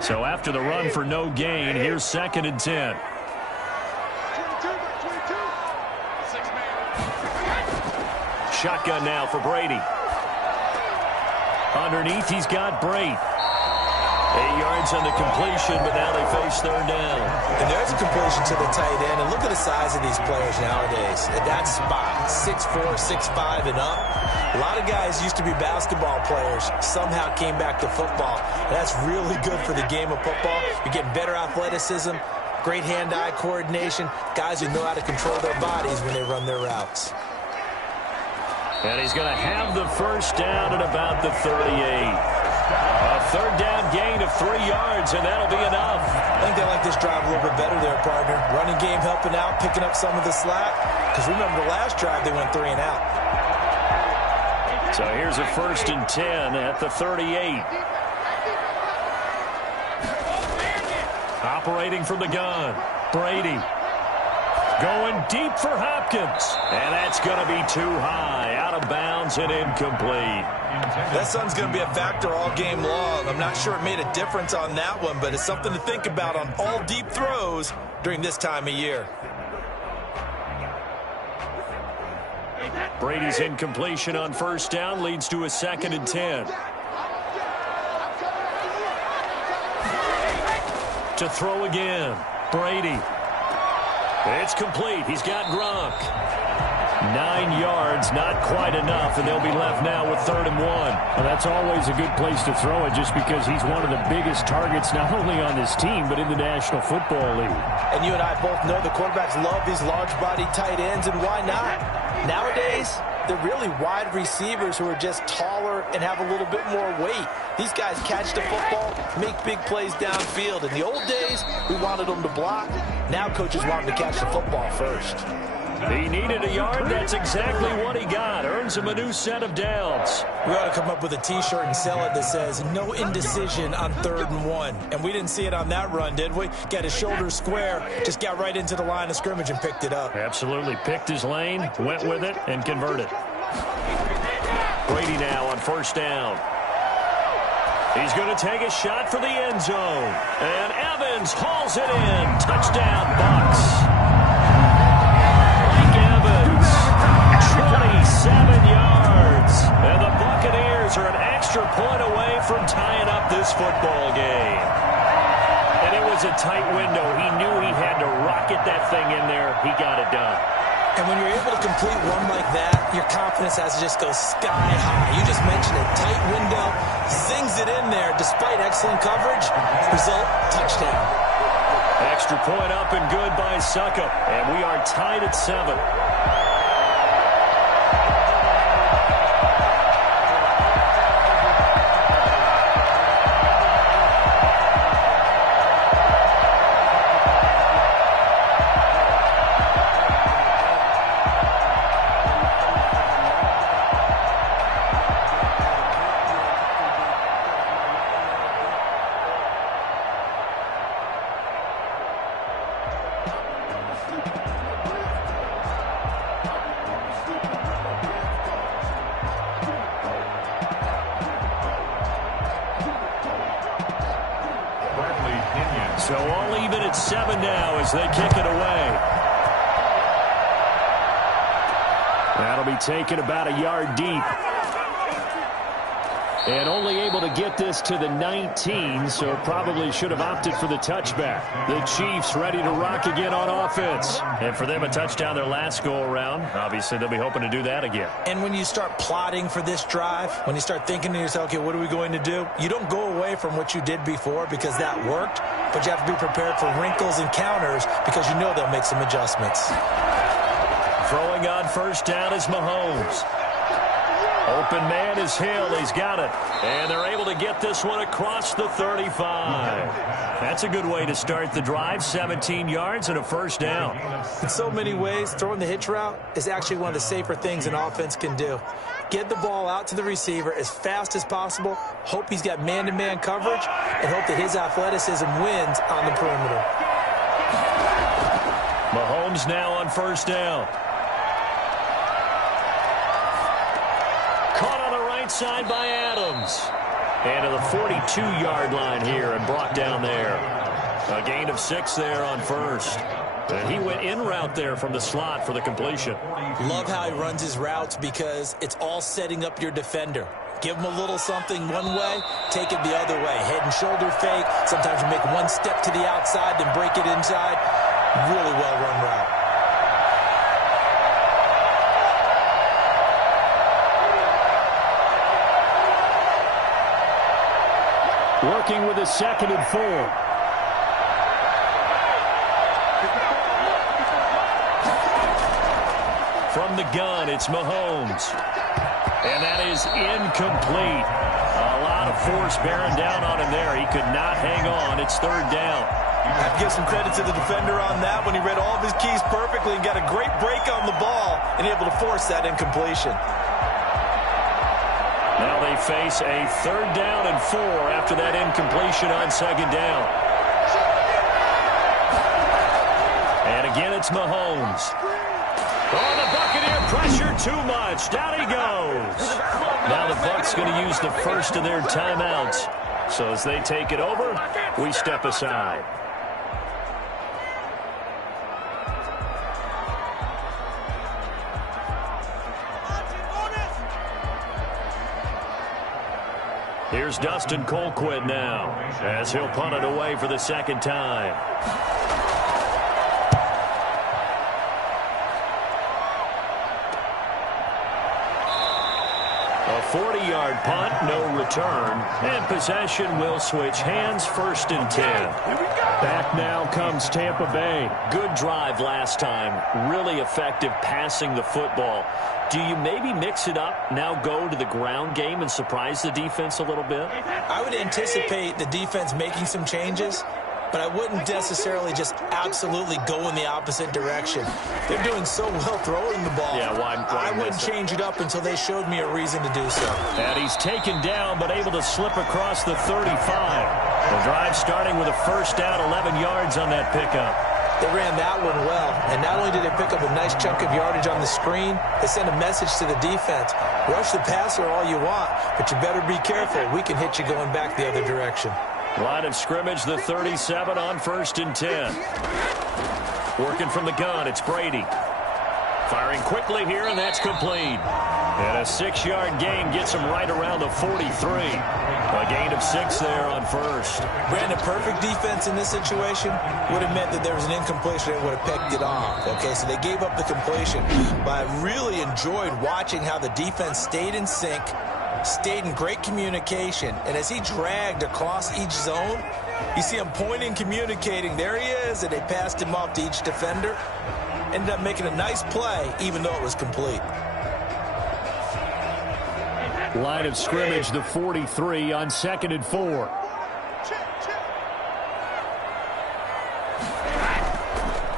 So after the run for no gain, here's 2nd and 10. Shotgun now for Brady. Underneath, he's got Brate. 8 yards on the completion, but now they face 3rd down. And there's a completion to the tight end. And look at the size of these players nowadays. At that spot, 6'4", 6'5", and up. A lot of guys used to be basketball players, somehow came back to football. And that's really good for the game of football. You're getting better athleticism, great hand-eye coordination, guys who know how to control their bodies when they run their routes. And he's going to have the first down at about the 38. A 3rd down gain of 3 yards, and that'll be enough. I think they like this drive a little bit better there, partner. Running game helping out, picking up some of the slack. Because remember, the last drive, they went 3 and out. So here's a 1st and 10 at the 38. Operating from the gun, Brady. Going deep for Hopkins. And that's going to be too high. Out of bounds and incomplete. That sun's going to be a factor all game long. I'm not sure it made a difference on that one, but it's something to think about on all deep throws during this time of year. Brady's incompletion on first down leads to a 2nd and 10. To throw again, Brady. It's complete. He's got Gronk. 9 yards, not quite enough, and they'll be left now with 3rd and 1. Well, that's always a good place to throw it just because he's one of the biggest targets not only on this team but in the National Football League. And you and I both know the quarterbacks love these large-body tight ends, and why not? Nowadays, they're really wide receivers who are just taller and have a little bit more weight. These guys catch the football, make big plays downfield. In the old days, we wanted them to block. Now coaches want them to catch the football first. He needed a yard. That's exactly what he got. Earns him a new set of downs. We ought to come up with a T-shirt and sell it that says, no indecision on 3rd and 1. And we didn't see it on that run, did we? Got his shoulders square, just got right into the line of scrimmage and picked it up. Absolutely. Picked his lane, went with it, and converted. Brady now on first down. He's going to take a shot for the end zone. And Evans hauls it in. Touchdown, Bucs. 27 yards. And the Buccaneers are an extra point away from tying up this football game. And it was a tight window. He knew he had to rocket that thing in there. He got it done. And when you're able to complete one like that, your confidence has to just go sky high. You just mentioned it. Tight window, zings it in there despite excellent coverage. Result, touchdown. Extra point up and good by Succop. And we are tied at 7. So all even at 7 now as they kick it away. That'll be taken about a yard deep. And only able to get this to the 19, so probably should have opted for the touchback. The Chiefs ready to rock again on offense. And for them, a touchdown their last go-around. Obviously, they'll be hoping to do that again. And when you start plotting for this drive, when you start thinking to yourself, okay, what are we going to do? You don't go away from what you did before because that worked, but you have to be prepared for wrinkles and counters because you know they'll make some adjustments. Throwing on first down is Mahomes. Open man is Hill. He's got it. And they're able to get this one across the 35. That's a good way to start the drive. 17 yards and a first down. In so many ways, throwing the hitch route is actually one of the safer things an offense can do. Get the ball out to the receiver as fast as possible, hope he's got man-to-man coverage, and hope that his athleticism wins on the perimeter. Mahomes now on first down. Caught on the right side by Adams. And to the 42-yard line here and brought down there. A gain of 6 there on first. And he went in route there from the slot for the completion. Love how he runs his routes because it's all setting up your defender. Give him a little something one way, take it the other way. Head and shoulder fake. Sometimes you make one step to the outside, then break it inside. Really well-run route. Working with a 2nd and 4. From the gun, it's Mahomes. And that is incomplete. A lot of force bearing down on him there. He could not hang on. It's 3rd down. I have to give some credit to the defender on that when he read all of his keys perfectly and got a great break on the ball and able to force that incompletion. Now they face a 3rd down and 4 after that incompletion on 2nd down. And again, it's Mahomes. Oh, the Buccaneer pressure too much. Down he goes. Now the Bucs going to use the first of their timeouts. So as they take it over, we step aside. Here's Dustin Colquitt now as he'll punt it away for the 2nd time. A 40-yard punt, no return, and possession will switch hands, 1st and 10. Back now comes Tampa Bay. Good drive last time, really effective passing the football. Do you maybe mix it up, now go to the ground game and surprise the defense a little bit? I would anticipate the defense making some changes, but I wouldn't necessarily just absolutely go in the opposite direction. They're doing so well throwing the ball. Yeah, why I wouldn't change it up until they showed me a reason to do so. And he's taken down, but able to slip across the 35. The drive starting with a first down, 11 yards on that pickup. They ran that one well, and not only did they pick up a nice chunk of yardage on the screen, they sent a message to the defense. Rush the passer all you want, but you better be careful. We can hit you going back the other direction. Line of scrimmage, the 37 on 1st and 10. Working from the gun, it's Brady. Firing quickly here, and that's complete. And a 6-yard gain gets him right around the 43. A gain of 6 there on first. Brandon, perfect defense in this situation would have meant that there was an incompletion and would have picked it off. Okay, so they gave up the completion. But I really enjoyed watching how the defense stayed in sync, stayed in great communication, and as he dragged across each zone, you see him pointing, communicating. There he is, and they passed him off to each defender. Ended up making a nice play, even though it was complete. Line of scrimmage, the 43 on 2nd and 4.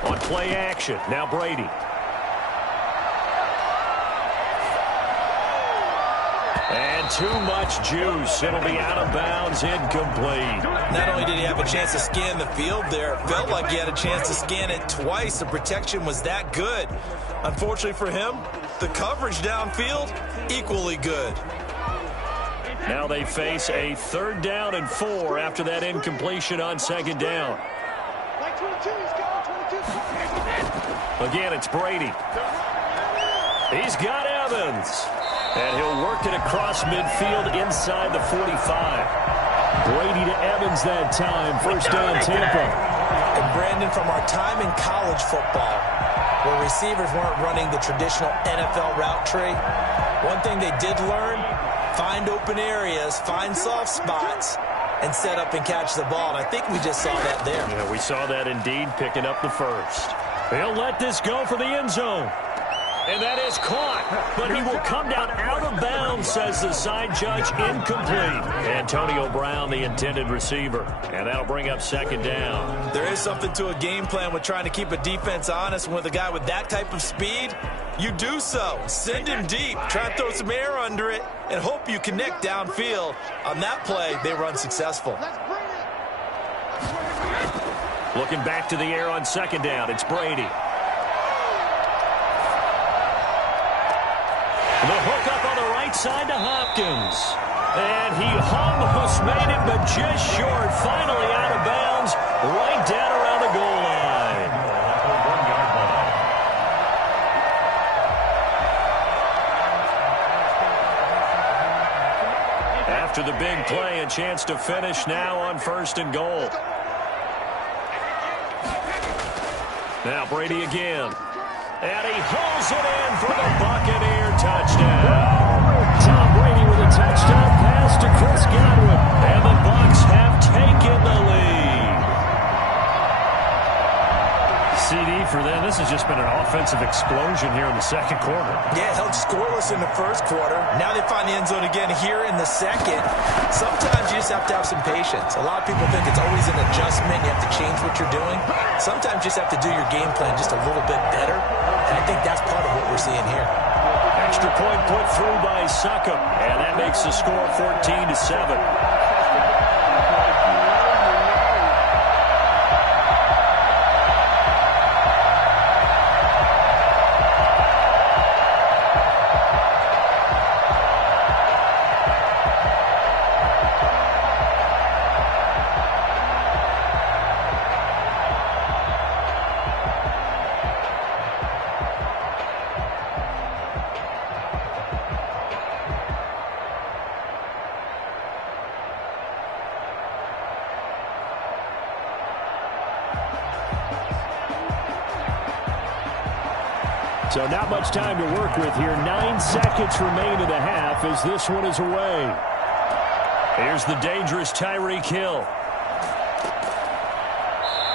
On play action, now Brady. And too much juice. It'll be out of bounds, incomplete. Not only did he have a chance to scan the field there, it felt like he had a chance to scan it twice. The protection was that good. Unfortunately for him, the coverage downfield, equally good. Now they face a 3rd down and 4 after that incompletion on 2nd down. Again, it's Brady. He's got Evans. And he'll work it across midfield inside the 45. Brady to Evans that time. First down, Tampa. And Brandon, from our time in college football, where receivers weren't running the traditional NFL route tree, one thing they did learn, find open areas, find soft spots, and set up and catch the ball. And I think we just saw that there. Yeah, we saw that indeed, picking up the first. He'll let this go for the end zone. And that is caught, but he will come down out of bounds down, says the side judge, incomplete. Antonio Brown, the intended receiver. And that'll bring up second down. There is something to a game plan with trying to keep a defense honest. With a guy with that type of speed, you do so. Send him deep. Try and throw some air under it and hope you connect downfield. On that play, they were unsuccessful. Looking back to the air on second down, it's Brady. The hook up on the right side to Hopkins. And he almost made it, but just short. Finally out of bounds, right down around the goal line. After the big play, a chance to finish now on 1st and goal. Now Brady again. And he hauls it in for the Buccaneer touchdown. Tom Brady with a touchdown pass to Chris Godwin. And the Bucs have taken the lead. CD for them. This has just been an offensive explosion here in the second quarter. Yeah, held scoreless in the first quarter. Now they find the end zone again here in the second. Sometimes you just have to have some patience. A lot of people think it's always an adjustment. You have to change what you're doing. Sometimes you just have to do your game plan just a little bit better. And I think that's part of what we're seeing here. Extra point put through by Succop. And that makes the score 14-7. So not much time to work with here. 9 seconds remain in the half as this one is away. Here's the dangerous Tyreek Hill.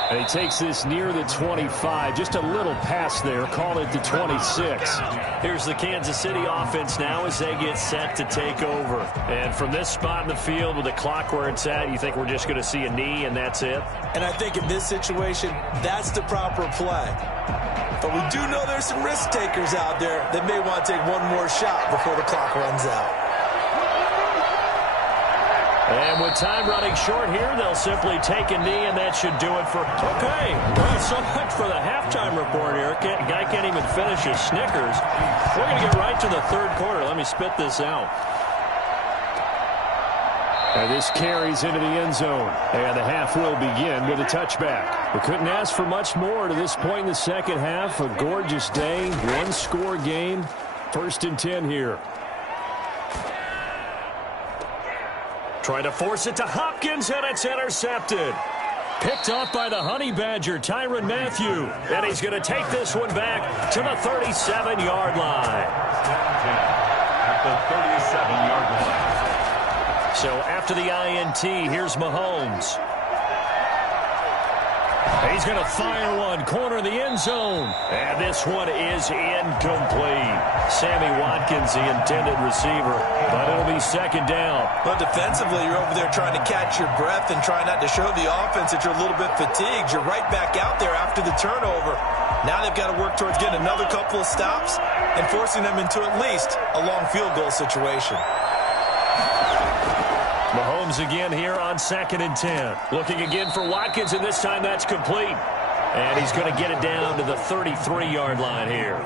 And he takes this near the 25. Just a little pass there. Call it the 26. Here's the Kansas City offense now as they get set to take over. And from this spot in the field with the clock where it's at, you think we're just going to see a knee and that's it? And I think in this situation, that's the proper play. But we do know there's some risk takers out there that may want to take one more shot before the clock runs out. And with time running short here, they'll simply take a knee, and that should do it for... Okay, well, so much for the halftime report here. Guy can't even finish his Snickers. We're going to get right to the third quarter. Let me spit this out. And this carries into the end zone. And the half will begin with a touchback. We couldn't ask for much more to this point in the second half. A gorgeous day, one-score game. 1st and 10 here. Trying to force it to Hopkins, and it's intercepted. Picked off by the Honey Badger, Tyrann Mathieu. And he's going to take this one back to the 37-yard line. At the 37-yard line. So after the INT, here's Mahomes. He's going to fire one, corner of the end zone. And this one is incomplete. Sammy Watkins, the intended receiver, but it'll be second down. But defensively, you're over there trying to catch your breath and try not to show the offense that you're a little bit fatigued. You're right back out there after the turnover. Now they've got to work towards getting another couple of stops and forcing them into at least a long field goal situation. Mahomes again here on 2nd and 10. Looking again for Watkins, and this time that's complete. And he's going to get it down to the 33-yard line here.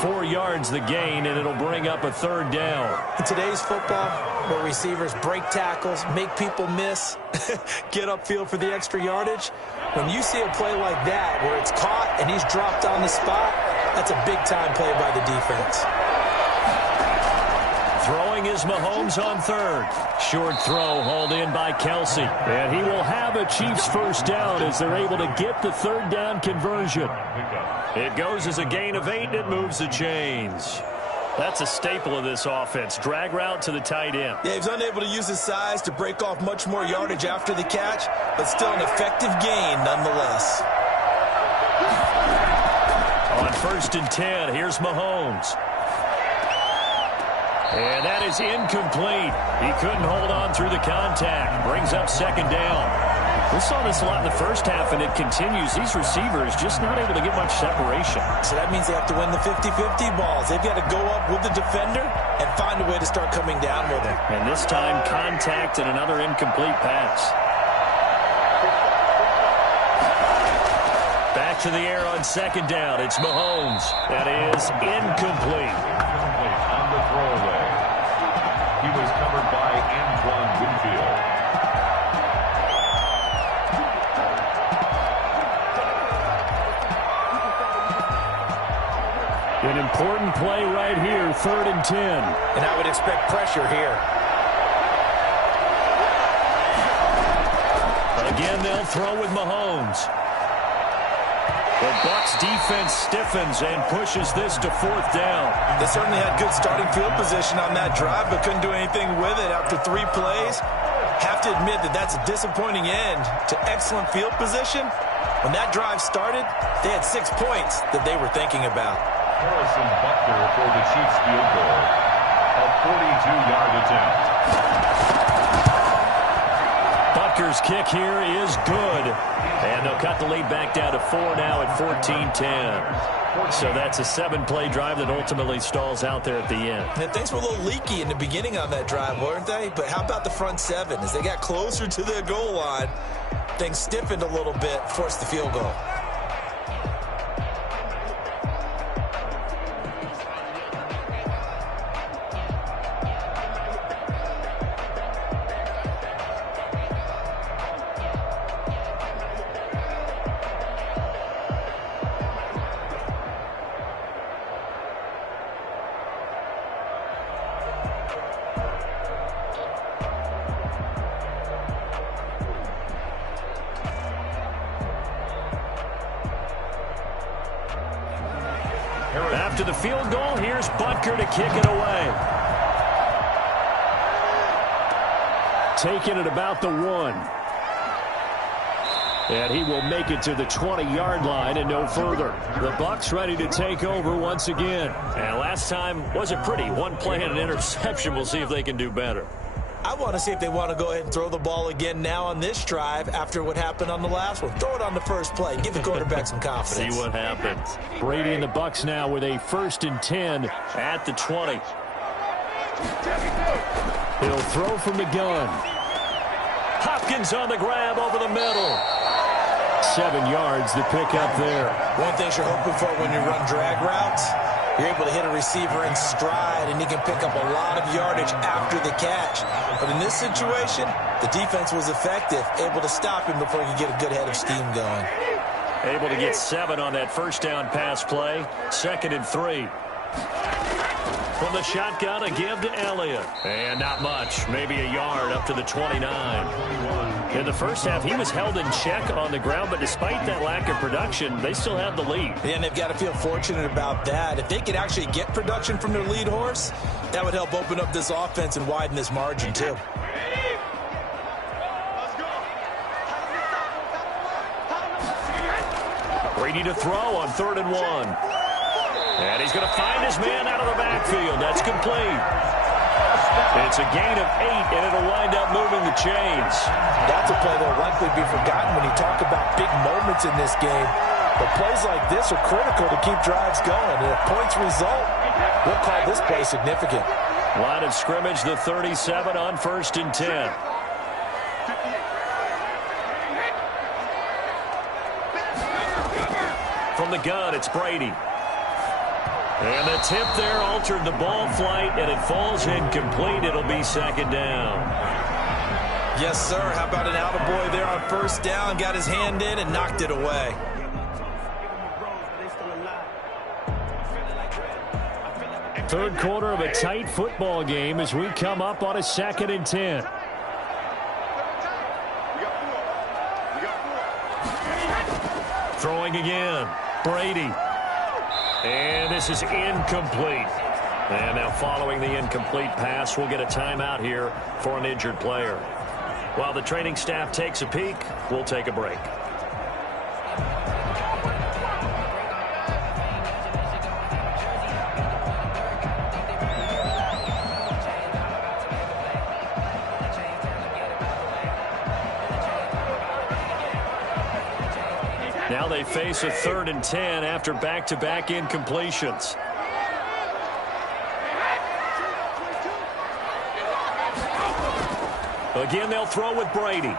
4 yards the gain, and it'll bring up a third down. In today's football, where receivers break tackles, make people miss, get upfield for the extra yardage, when you see a play like that where it's caught and he's dropped on the spot, that's a big-time play by the defense. Throwing is Mahomes on third. Short throw hauled in by Kelsey. And he will have a Chiefs first down as they're able to get the third down conversion. It goes as a gain of 8, and it moves the chains. That's a staple of this offense. Drag route to the tight end. Yeah, he's unable to use his size to break off much more yardage after the catch, but still an effective gain nonetheless. On 1st and 10, here's Mahomes. And that is incomplete. He couldn't hold on through the contact. Brings up second down. We saw this a lot in the first half, and it continues. These receivers just not able to get much separation. So that means they have to win the 50-50 balls. They've got to go up with the defender and find a way to start coming down with him. And this time, contact and another incomplete pass. Back to the air on second down. It's Mahomes. That is incomplete. Incomplete on the throwaway. He was covered by Antoine Winfield. An important play right here, 3rd and 10. And I would expect pressure here. Again, they'll throw with Mahomes. The Bucs defense stiffens and pushes this to 4th down. They certainly had good starting field position on that drive, but couldn't do anything with it after 3 plays. Have to admit that that's a disappointing end to excellent field position. When that drive started, they had 6 points that they were thinking about. Harrison Butker for the Chiefs field goal. A 42-yard attempt. Butker's kick here is good. And they'll cut the lead back down to 4 now at 14-10. So that's a 7-play drive that ultimately stalls out there at the end. And things were a little leaky in the beginning on that drive, weren't they? But how about the front 7? As they got closer to their goal line, things stiffened a little bit, forced the field goal. After the field goal, here's Butker to kick it away. Taking it about the 1. And he will make it to the 20-yard line and no further. The Bucs ready to take over once again. And last time wasn't pretty. 1 play and an interception. We'll see if they can do better. I want to see if they want to go ahead and throw the ball again now on this drive after what happened on the last one. Throw it on the first play. Give the quarterback some confidence. See what happens. Brady and the Bucs now with a 1st and 10 at the 20. He'll throw from the gun. Hopkins on the grab over the middle. 7 yards to pick up there. One thing you're hoping for when you run drag routes, you're able to hit a receiver in stride, and he can pick up a lot of yardage after the catch. But in this situation, the defense was effective, able to stop him before he could get a good head of steam going. Able to get 7 on that first down pass play. 2nd and 3. From the shotgun, a give to Elliott. And not much, maybe a yard up to the 29. In the first half, he was held in check on the ground, but despite that lack of production, they still have the lead. And they've got to feel fortunate about that. If they could actually get production from their lead horse, that would help open up this offense and widen this margin, too. Brady to throw on 3rd and 1. And he's going to find his man out of the backfield. That's complete. It's a gain of 8, and it'll wind up moving the chains. That's a play that will likely be forgotten when you talk about big moments in this game. But plays like this are critical to keep drives going. And if points result, we'll call this play significant. Line of scrimmage, the 37 on 1st and 10. From the gun, it's Brady. And the tip there altered the ball flight, and it falls incomplete. It'll be 2nd down. Yes, sir. How about an attaboy there on 1st down? Got his hand in and knocked it away. Third quarter of a tight football game as we come up on a 2nd and 10. Throwing again. Brady. And this is incomplete. And now following the incomplete pass, we'll get a timeout here for an injured player. While the training staff takes a peek, we'll take a break. Now they face a 3rd and 10 after back-to-back incompletions. Again, they'll throw with Brady.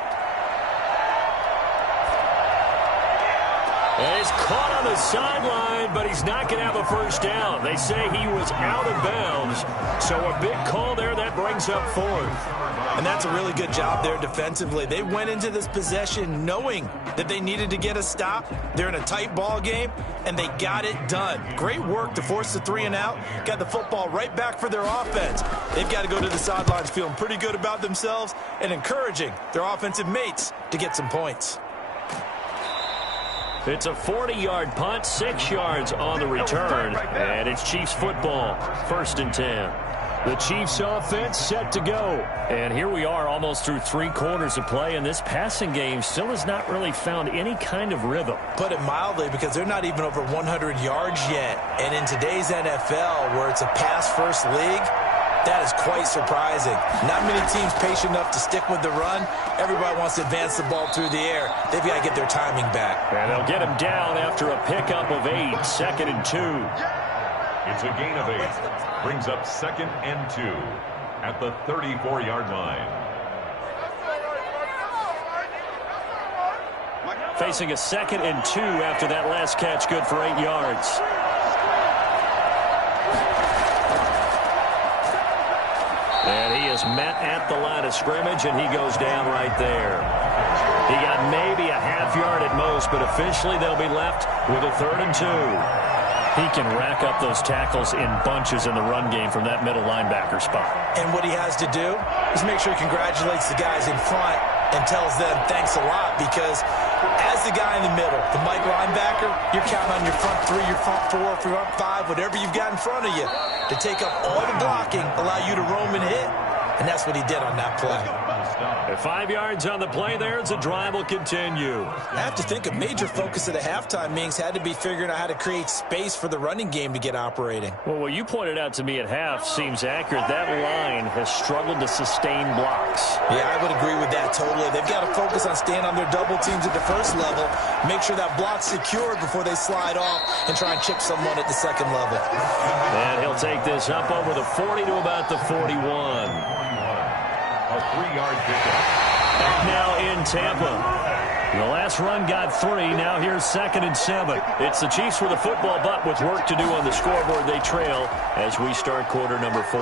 And he's caught on the sideline, but he's not going to have a first down. They say he was out of bounds, so a big call there that brings up 4th. And that's a really good job there defensively. They went into this possession knowing that they needed to get a stop. They're in a tight ball game, and they got it done. Great work to force the 3 and out. Got the football right back for their offense. They've got to go to the sidelines feeling pretty good about themselves and encouraging their offensive mates to get some points. It's a 40-yard punt, 6 yards on the return, and it's Chiefs football, 1st and 10. The Chiefs offense set to go. And here we are almost through 3 quarters of play, and this passing game still has not really found any kind of rhythm. Put it mildly, because they're not even over 100 yards yet. And in today's NFL, where it's a pass-first league, that is quite surprising. Not many teams patient enough to stick with the run. Everybody wants to advance the ball through the air. They've got to get their timing back. And they'll get him down after a pickup of 8, 2nd and 2. It's a gain of 8. Brings up 2nd and 2 at the 34-yard line. Facing a 2nd and 2 after that last catch, good for 8 yards. And he is met at the line of scrimmage, and he goes down right there. He got maybe a half yard at most, but officially they'll be left with a 3rd and 2. He can rack up those tackles in bunches in the run game from that middle linebacker spot. And what he has to do is make sure he congratulates the guys in front and tells them thanks a lot, because as the guy in the middle, the Mike linebacker, you're counting on your front 3, your front 4, front 5, whatever you've got in front of you to take up all the blocking, allow you to roam and hit. And that's what he did on that play. At 5 yards on the play there, the drive will continue. I have to think a major focus of the halftime meetings had to be figuring out how to create space for the running game to get operating. Well, what you pointed out to me at half seems accurate. That line has struggled to sustain blocks. Yeah, I would agree with that totally. They've got to focus on staying on their double teams at the first level, make sure that block's secured before they slide off and try and chip someone at the second level. And he'll take this up over the 40 to about the 41. A 3-yard pickup. Back now in Tampa. The last run got 3. Now here's 2nd and 7. It's the Chiefs with the football, but with work to do on the scoreboard, they trail as we start quarter number 4.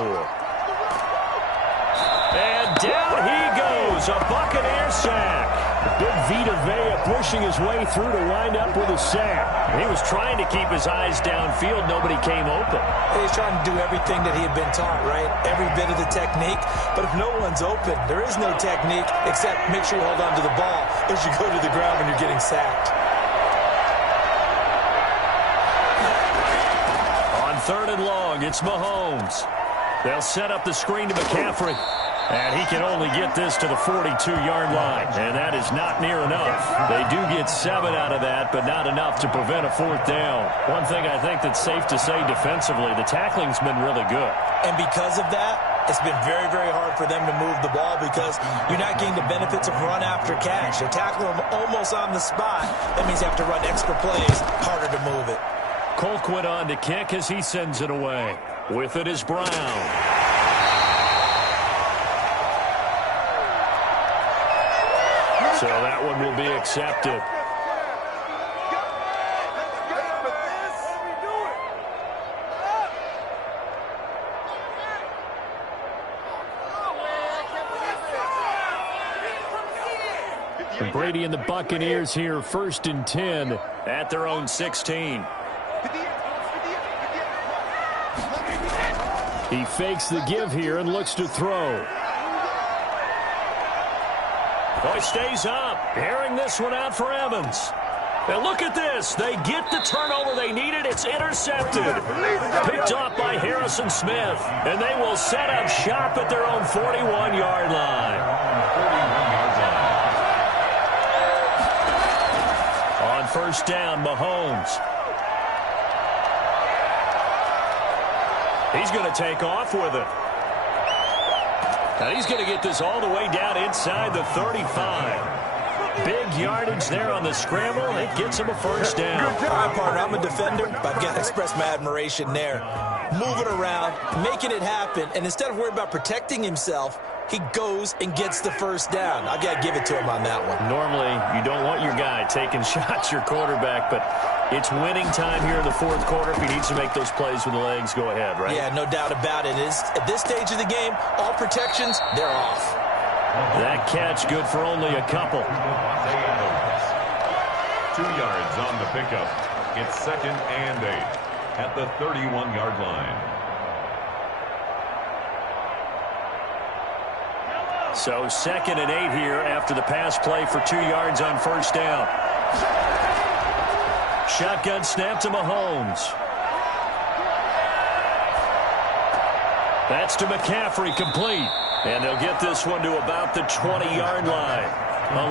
And down he goes. A Buccaneer sack. Big Vita Vea pushing his way through to wind up with a sack. He was trying to keep his eyes downfield. Nobody came open. He was trying to do everything that he had been taught, right? Every bit of the technique. But if no one's open, there is no technique except make sure you hold on to the ball as you go to the ground when you're getting sacked. On 3rd and long, it's Mahomes. They'll set up the screen to McCaffrey. And he can only get this to the 42-yard line. And that is not near enough. They do get 7 out of that, but not enough to prevent a 4th down. One thing I think that's safe to say defensively, the tackling's been really good. And because of that, it's been very, very hard for them to move the ball because you're not getting the benefits of run after catch. They're tackling them almost on the spot. That means you have to run extra plays, harder to move it. Colquitt on to kick as he sends it away. With it is Brown. So that one will be accepted. And Brady and the Buccaneers here, 1st and 10 at their own 16. He fakes the give here and looks to throw. Oh, he stays up. Airing this one out for Evans. And look at this. They get the turnover they needed. It's intercepted. Picked off by Harrison Smith. And they will set up shop at their own 41-yard line. On 1st down, Mahomes. He's going to take off with it. And he's going to get this all the way down inside the 35. Big yardage there on the scramble, and it gets him a first down. All right, partner, I'm a defender, but I've got to express my admiration there. Moving around, making it happen, and instead of worrying about protecting himself, he goes and gets the first down. I've got to give it to him on that one. Normally, you don't want your guy taking shots, your quarterback, but it's winning time here in the fourth quarter. If he needs to make those plays with the legs, go ahead, right? Yeah, no doubt about it. At this stage of the game, all protections, they're off. That catch good for only a couple. 2 yards on the pickup. It's 2nd and 8 at the 31-yard line. So 2nd and 8 here after the pass play for 2 yards on first down. Shotgun snap to Mahomes. That's to McCaffrey, complete. And they'll get this one to about the 20-yard line.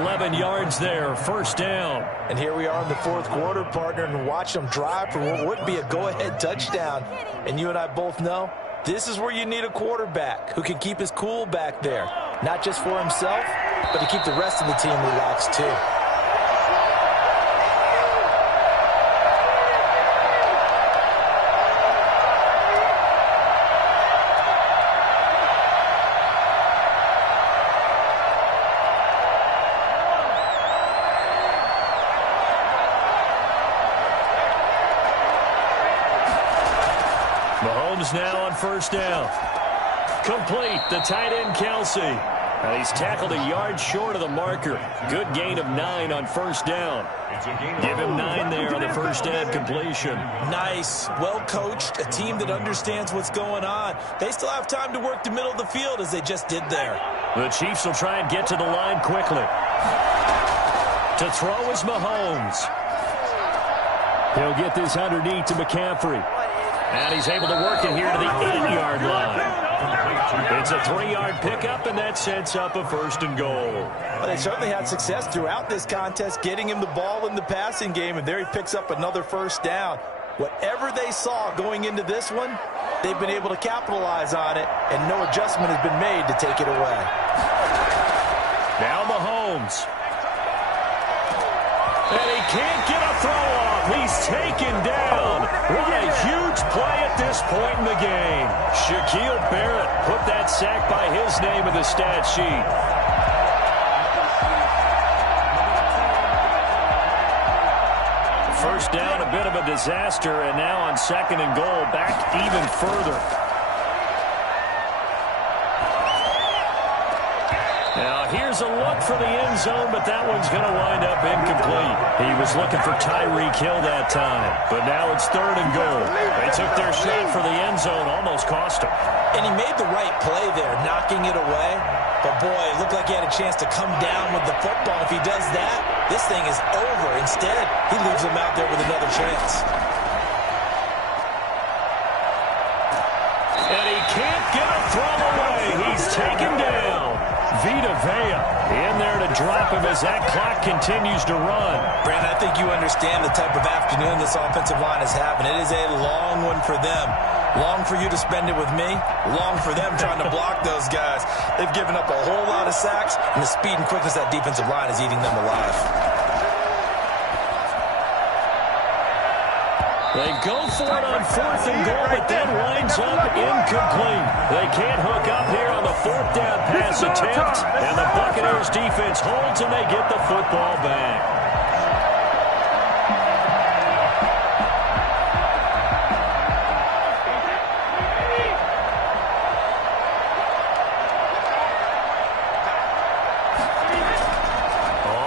11 yards there, first down. And here we are in the fourth quarter, partner, and watch them drive for what would be a go-ahead touchdown. And you and I both know this is where you need a quarterback who can keep his cool back there. Not just for himself, but to keep the rest of the team relaxed too. Mahomes now on first down. Complete, the tight end Kelsey. And he's tackled a yard short of the marker. Good gain of 9 on first down. Give him 9 there on the first down completion. Nice, well coached, a team that understands what's going on. They still have time to work the middle of the field as they just did there. The Chiefs will try and get to the line quickly. To throw is Mahomes. He'll get this underneath to McCaffrey. And he's able to work it here to the 8-yard line. It's a 3-yard pickup, and that sets up a first and goal. Well, they certainly had success throughout this contest, getting him the ball in the passing game, and there he picks up another first down. Whatever they saw going into this one, they've been able to capitalize on it, and no adjustment has been made to take it away. Now Mahomes. And he can't get a throw off. He's taken down. What a huge play at this point in the game. Shaquille Barrett put that sack by his name in the stat sheet. First down, a bit of a disaster, and now on 2nd and goal, back even further. Now here's a look for the end zone, but that one's going to wind up incomplete. He was looking for Tyreek Hill that time, but now it's 3rd and goal. They took their shot for the end zone, almost cost him. And he made the right play there, knocking it away. But boy, it looked like he had a chance to come down with the football. If he does that, this thing is over. Instead, he leaves him out there with another chance. And he can't get a throw away. He's taken down. Vita Vea in there to drop him as that clock continues to run. Brandon, I think you understand the type of afternoon this offensive line is having. It is a long one for them. Long for you to spend it with me. Long for them trying to block those guys. They've given up a whole lot of sacks, and the speed and quickness of that defensive line is eating them alive. They go for it on 4th and goal, but then winds up incomplete. They can't hook up here on the 4th down pass attempt, and the Buccaneers defense holds, and they get the football back.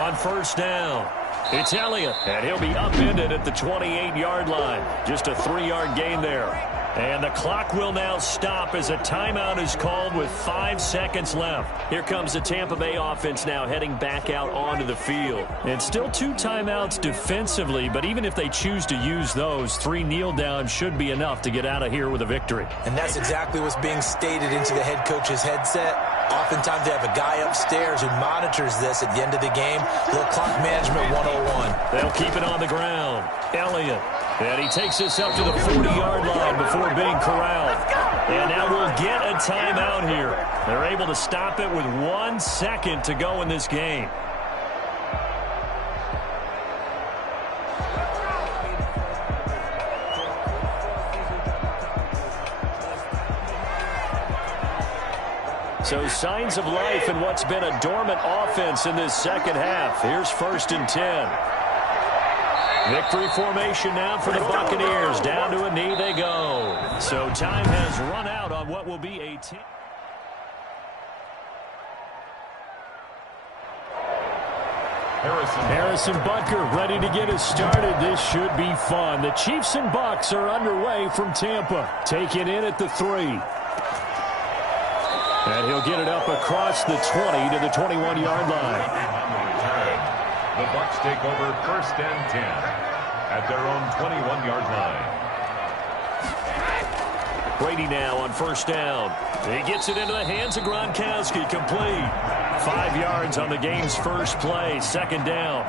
On first down, it's Elliott, and he'll be upended at the 28-yard line. Just a 3-yard gain there. And the clock will now stop as a timeout is called with 5 seconds left. Here comes the Tampa Bay offense now heading back out onto the field. And still 2 timeouts defensively, but even if they choose to use those, 3 kneel downs should be enough to get out of here with a victory. And that's exactly what's being stated into the head coach's headset. Oftentimes they have a guy upstairs who monitors this at the end of the game. Little clock management 101. They'll keep it on the ground. Elliott. And he takes this up to the 40-yard line before being corralled. And now we'll get a timeout here. They're able to stop it with 1 second to go in this game. So signs of life in what's been a dormant offense in this second half. Here's 1st and 10. Victory formation now for the Buccaneers. Down to a knee they go. So time has run out on what will be a team. Harrison Butker ready to get us started. This should be fun. The Chiefs and Bucs are underway from Tampa. Taken in at the 3. And he'll get it up across the 20 to the 21-yard line. The Bucs take over 1st and 10 at their own 21-yard line. Brady now on 1st down. He gets it into the hands of Gronkowski. Complete. 5 yards on the game's first play. 2nd down.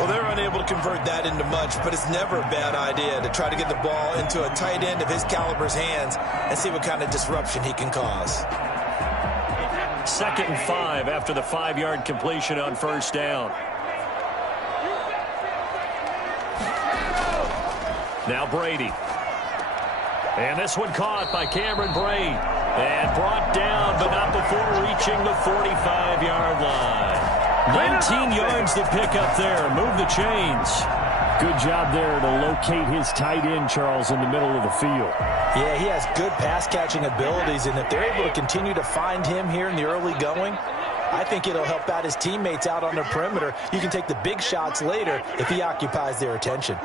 Well, they're unable to convert that into much, but it's never a bad idea to try to get the ball into a tight end of his caliber's hands and see what kind of disruption he can cause. 2nd and 5 after the 5-yard completion on 1st down. Now Brady. And this one caught by Cameron Brate. And brought down, but not before reaching the 45-yard line. 19 yards to pick up there. Move the chains. Good job there to locate his tight end, Charles, in the middle of the field. Yeah, he has good pass-catching abilities, and if they're able to continue to find him here in the early going, I think it'll help out his teammates out on the perimeter. You can take the big shots later if he occupies their attention.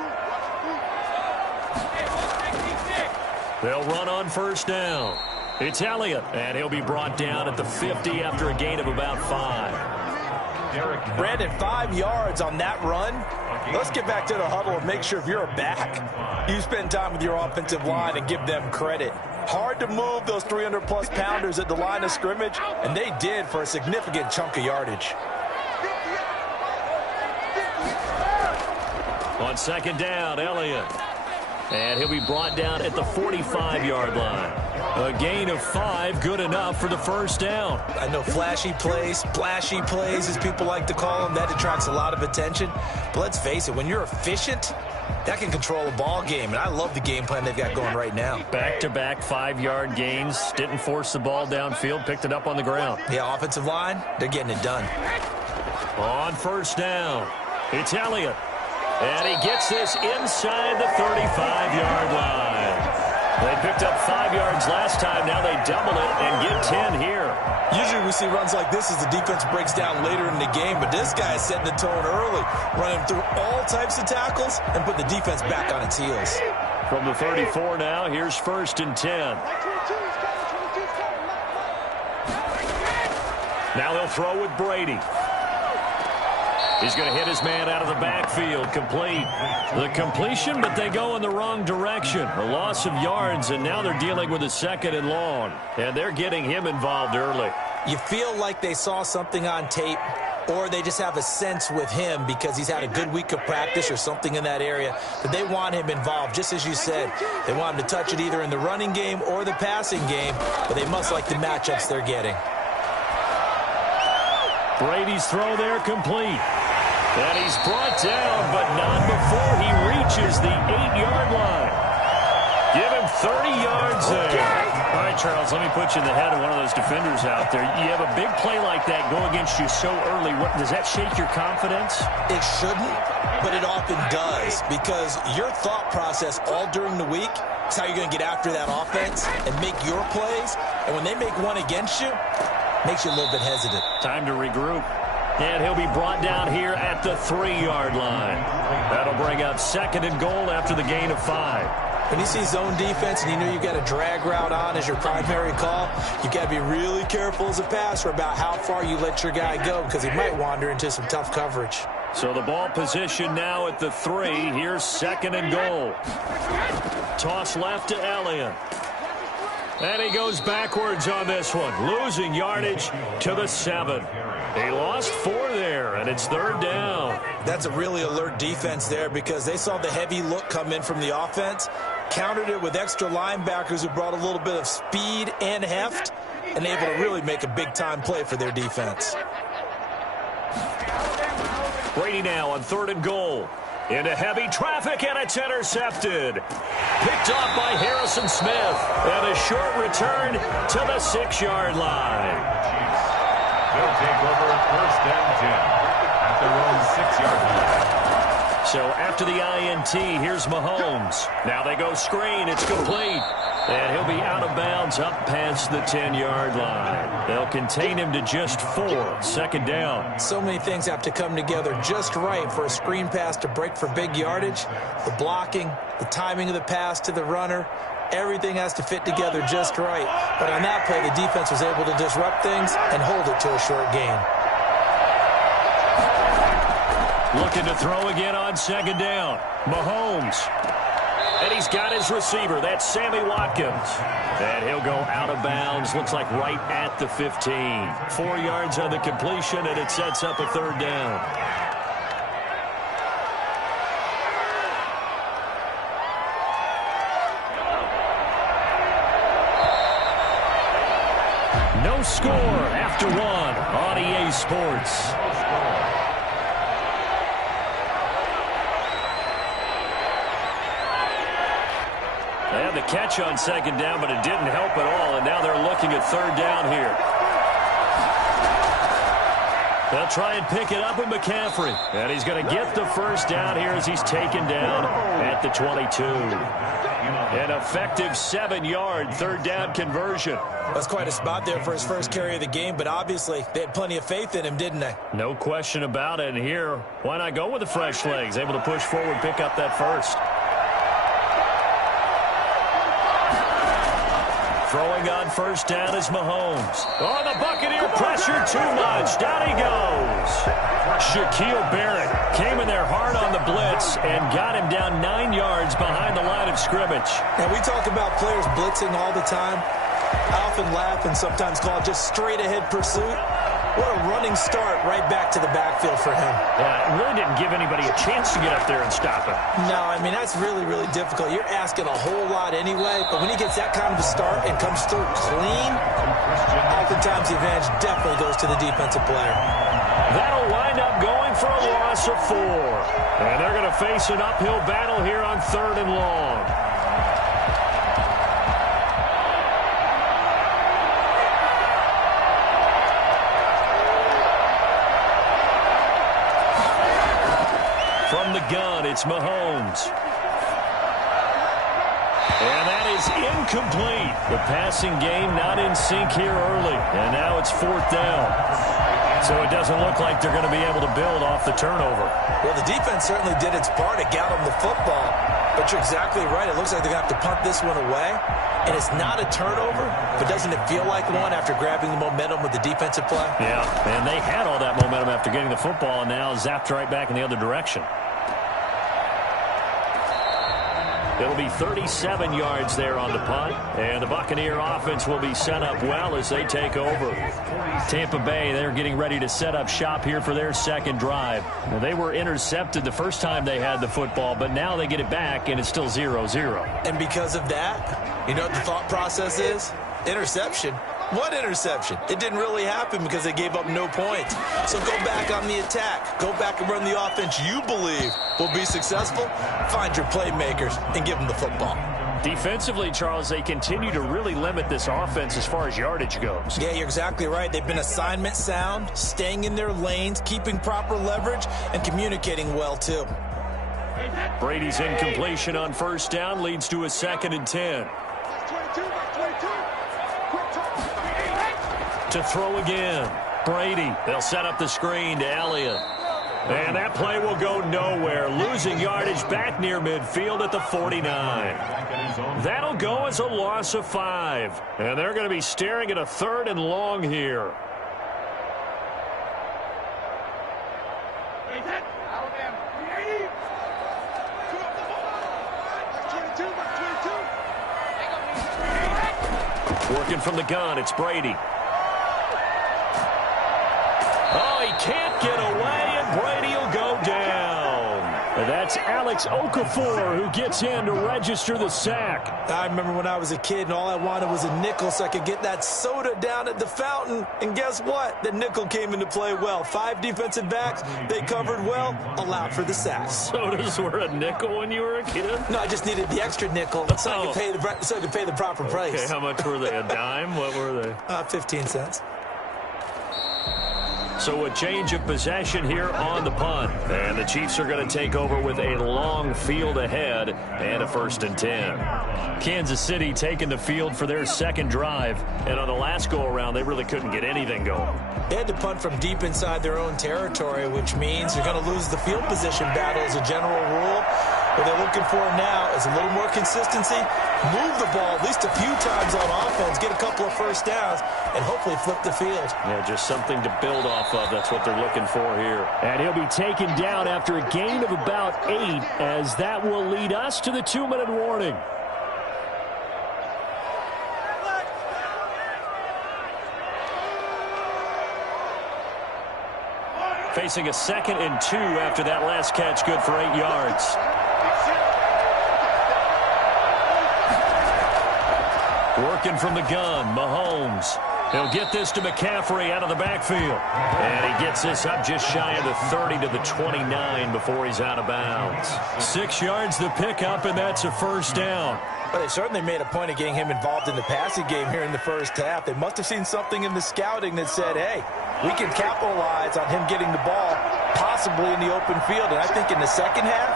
They'll run on 1st down. It's Elliott, and he'll be brought down at the 50 after a gain of about 5. Brandon, 5 yards on that run. Let's get back to the huddle and make sure if you're a back, you spend time with your offensive line and give them credit. Hard to move those 300-plus pounders at the line of scrimmage, and they did for a significant chunk of yardage. On 2nd down, Elliott. And he'll be brought down at the 45-yard line. A gain of 5, good enough for the 1st down. I know flashy plays, splashy plays, as people like to call them, that attracts a lot of attention. But let's face it, when you're efficient, that can control a ball game. And I love the game plan they've got going right now. Back-to-back 5-yard gains. Didn't force the ball downfield. Picked it up on the ground. Yeah, offensive line, they're getting it done. On 1st down, it's Elliott. And he gets this inside the 35-yard line. They picked up 5 yards last time. Now they double it and get 10 here. Usually we see runs like this as the defense breaks down later in the game, but this guy is setting the tone early, running through all types of tackles and put the defense back on its heels. From the 34 now, here's 1st and 10. Now they'll throw with Brady. He's going to hit his man out of the backfield. Complete. The completion, but they go in the wrong direction. A loss of yards, and now they're dealing with a 2nd and long. And they're getting him involved early. You feel like they saw something on tape, or they just have a sense with him because he's had a good week of practice or something in that area that they want him involved. Just as you said, they want him to touch it either in the running game or the passing game, but they must like the matchups they're getting. Brady's throw there complete. And he's brought down, but not before he reaches the 8-yard line. Give him 30 yards there. All right, Charles, let me put you in the head of one of those defenders out there. You have a big play like that go against you so early. Does that shake your confidence? It shouldn't, but it often does, because your thought process all during the week is how you're going to get after that offense and make your plays. And when they make one against you, it makes you a little bit hesitant. Time to regroup. And he'll be brought down here at the 3-yard line. That'll bring up 2nd and goal after the gain of 5. When you see zone defense and you know you've got a drag route on as your primary call, you've got to be really careful as a passer about how far you let your guy go because he might wander into some tough coverage. So the ball position now at the 3. Here's 2nd and goal. Toss left to Elliott. And he goes backwards on this one, losing yardage to the 7. He lost 4 there, and it's 3rd down. That's a really alert defense there because they saw the heavy look come in from the offense, countered it with extra linebackers who brought a little bit of speed and heft, and able to really make a big-time play for their defense. Brady now on 3rd and goal. into heavy traffic, and it's intercepted. Picked off by Harrison Smith. And a short return to the 6-yard line. They'll take over 1st and 10 at their own 6-yard line. So after the INT, here's Mahomes. Now they go screen. It's complete. And he'll be out of bounds up past the 10-yard line. They'll contain him to just 4. 2nd down. So many things have to come together just right for a screen pass to break for big yardage. The blocking, the timing of the pass to the runner, everything has to fit together just right. But on that play, the defense was able to disrupt things and hold it to a short gain. Looking to throw again on 2nd down. Mahomes. And he's got his receiver. That's Sammy Watkins. And he'll go out of bounds. Looks like right at the 15. 4 yards on the completion, and it sets up a 3rd down. No score after 1 on EA Sports. They had the catch on 2nd down, but it didn't help at all, and now they're looking at 3rd down here. They'll try and pick it up with McCaffrey, and he's going to get the 1st down here as he's taken down at the 22. An effective 7-yard 3rd down conversion. That's quite a spot there for his first carry of the game, but obviously they had plenty of faith in him, didn't they? No question about it, and here, why not go with the fresh legs? Able to push forward, pick up that 1st. Throwing on 1st down is Mahomes. Oh, the Buccaneer pressure too much. Down he goes. Shaquille Barrett came in there hard on the blitz and got him down 9 yards behind the line of scrimmage. And we talk about players blitzing all the time. I often laugh and sometimes call it just straight-ahead pursuit. What a running start right back to the backfield for him. Yeah, it really didn't give anybody a chance to get up there and stop him. No, I mean, that's really, really difficult. You're asking a whole lot anyway, but when he gets that kind of a start and comes through clean, oftentimes the advantage definitely goes to the defensive player. That'll wind up going for a loss of 4. And they're going to face an uphill battle here on 3rd and long. From the gun, it's Mahomes. And that is incomplete. The passing game not in sync here early. And now it's 4th down. So it doesn't look like they're going to be able to build off the turnover. Well, the defense certainly did its part. It got them the football. But you're exactly right. It looks like they're going to have to punt this one away. And it's not a turnover, but doesn't it feel like one after grabbing the momentum with the defensive play? Yeah, and they had all that momentum after getting the football and now zapped right back in the other direction. It'll be 37 yards there on the punt, and the Buccaneer offense will be set up well as they take over. Tampa Bay, they're getting ready to set up shop here for their 2nd drive. Well, they were intercepted the first time they had the football, but now they get it back, and it's still 0-0. And because of that, you know what the thought process is? Interception. What interception? It didn't really happen because they gave up no points. So go back on the attack. Go back and run the offense you believe will be successful. Find your playmakers and give them the football. Defensively, Charles, they continue to really limit this offense as far as yardage goes. Yeah, you're exactly right. They've been assignment sound, staying in their lanes, keeping proper leverage, and communicating well, too. Brady's incompletion on 1st down leads to a 2nd and 10. To throw again, Brady. They'll set up the screen to Elliott. And that play will go nowhere. Losing yardage back near midfield at the 49. That'll go as a loss of 5. And they're going to be staring at a 3rd and long here. Working from the gun, it's Brady. Oh, he can't get away, and Brady will go down. That's Alex Okafor who gets in to register the sack. I remember when I was a kid and all I wanted was a nickel so I could get that soda down at the fountain. And guess what? The nickel came into play well. 5 defensive backs, they covered well, allowed for the sack. Sodas were a nickel when you were a kid? No, I just needed the extra nickel so I could pay the proper price. Okay, how much were they? A dime? What were they? 15 cents. So a change of possession here on the punt. And the Chiefs are going to take over with a long field ahead and a 1st and 10. Kansas City taking the field for their second drive. And on the last go-around, they really couldn't get anything going. They had to punt from deep inside their own territory, which means you're going to lose the field position battle as a general rule. What they're looking for now is a little more consistency, move the ball at least a few times on offense, get a couple of first downs, and hopefully flip the field. Yeah, just something to build off of. That's what they're looking for here. And he'll be taken down after a gain of about 8, as that will lead us to the 2-minute warning. Facing a 2nd and 2 after that last catch, good for 8 yards. Working from the gun, Mahomes. He'll get this to McCaffrey out of the backfield. And he gets this up just shy of the 30 to the 29 before he's out of bounds. 6 yards the pickup, and that's a 1st down. But they certainly made a point of getting him involved in the passing game here in the first half. They must have seen something in the scouting that said, hey, we can capitalize on him getting the ball possibly in the open field. And I think in the second half,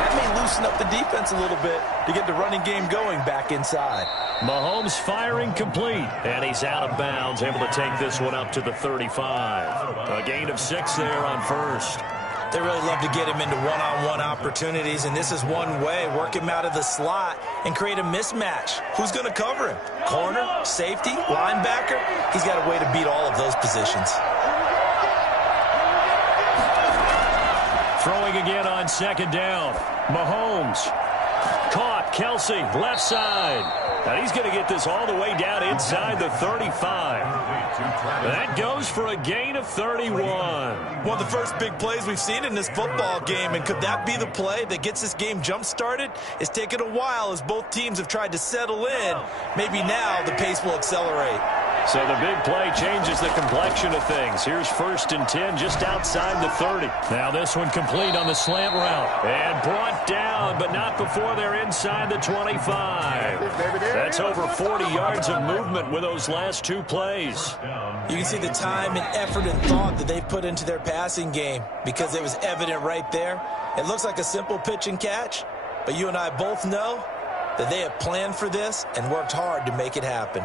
that may loosen up the defense a little bit to get the running game going back inside. Mahomes firing complete, and he's out of bounds, able to take this one up to the 35. A gain of 6 there on 1st. They really love to get him into one-on-one opportunities, and this is one way. Work him out of the slot and create a mismatch. Who's going to cover him? Corner, safety, linebacker? He's got a way to beat all of those positions. Throwing again on 2nd down. Mahomes. Caught. Kelsey, left side. And he's going to get this all the way down inside the 35. That goes for a gain of 31. One of the first big plays we've seen in this football game, and could that be the play that gets this game jump-started? It's taken a while as both teams have tried to settle in. Maybe now the pace will accelerate. So the big play changes the complexion of things. Here's 1st and 10 just outside the 30. Now this one complete on the slant route. And brought down, but not before they're inside the 25. That's over 40 yards of movement with those last 2 plays. You can see the time and effort and thought that they've put into their passing game because it was evident right there. It looks like a simple pitch and catch, but you and I both know that they have planned for this and worked hard to make it happen.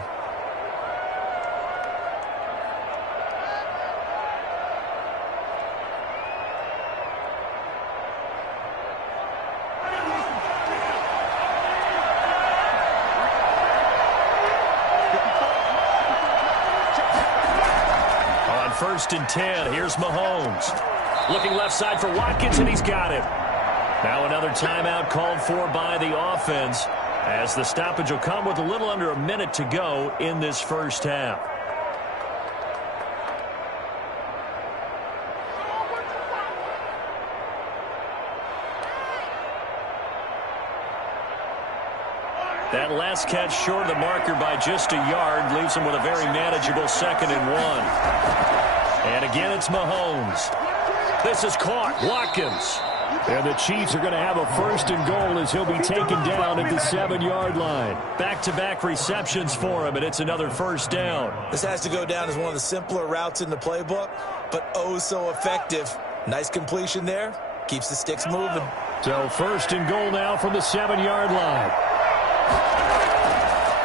On 1st and 10, here's Mahomes. Looking left side for Watkins, and he's got him. Now another timeout called for by the offense, as the stoppage will come with a little under a minute to go in this first half. That last catch short of the marker by just a yard leaves him with a very manageable 2nd and 1. And again, it's Mahomes. This is caught. Watkins. And the Chiefs are going to have a 1st and goal as he'll be taken down at the 7-yard line. Back-to-back receptions for him, and it's another 1st down. This has to go down as one of the simpler routes in the playbook, but oh so effective. Nice completion there. Keeps the sticks moving. So 1st and goal now from the 7-yard line.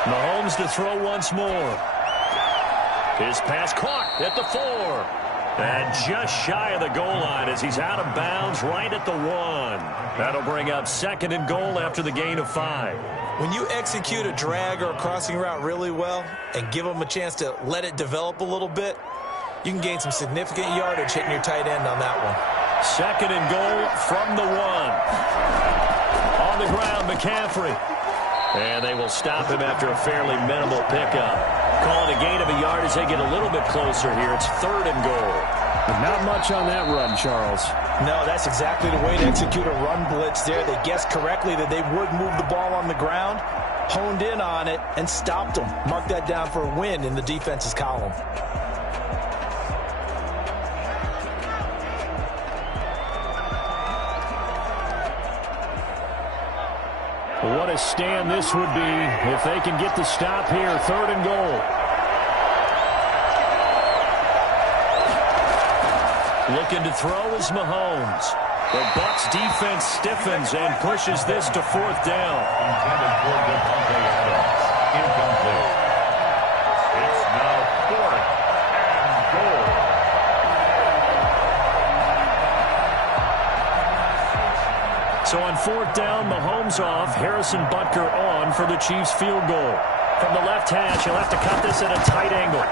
Mahomes to throw once more. His pass caught at the 4. And just shy of the goal line as he's out of bounds right at the 1. That'll bring up 2nd and goal after the gain of 5. When you execute a drag or a crossing route really well and give them a chance to let it develop a little bit, you can gain some significant yardage hitting your tight end on that one. 2nd and goal from the 1. On the ground, McCaffrey. And they will stop him after a fairly minimal pickup. Calling a gain of a yard as they get a little bit closer here. It's 3rd and goal. Not much on that run, Charles. No, that's exactly the way to execute a run blitz there. They guessed correctly that they would move the ball on the ground, honed in on it, and stopped them. Mark that down for a win in the defense's column. What a stand this would be if they can get the stop here. 3rd and goal. Looking to throw is Mahomes. The Bucs defense stiffens and pushes this to 4th down. Intended for Devontae Adams. Incomplete. It's now 4th and goal. So on 4th down, Mahomes off, Harrison Butker on for the Chiefs field goal. From the left hash, he'll have to cut this at a tight angle.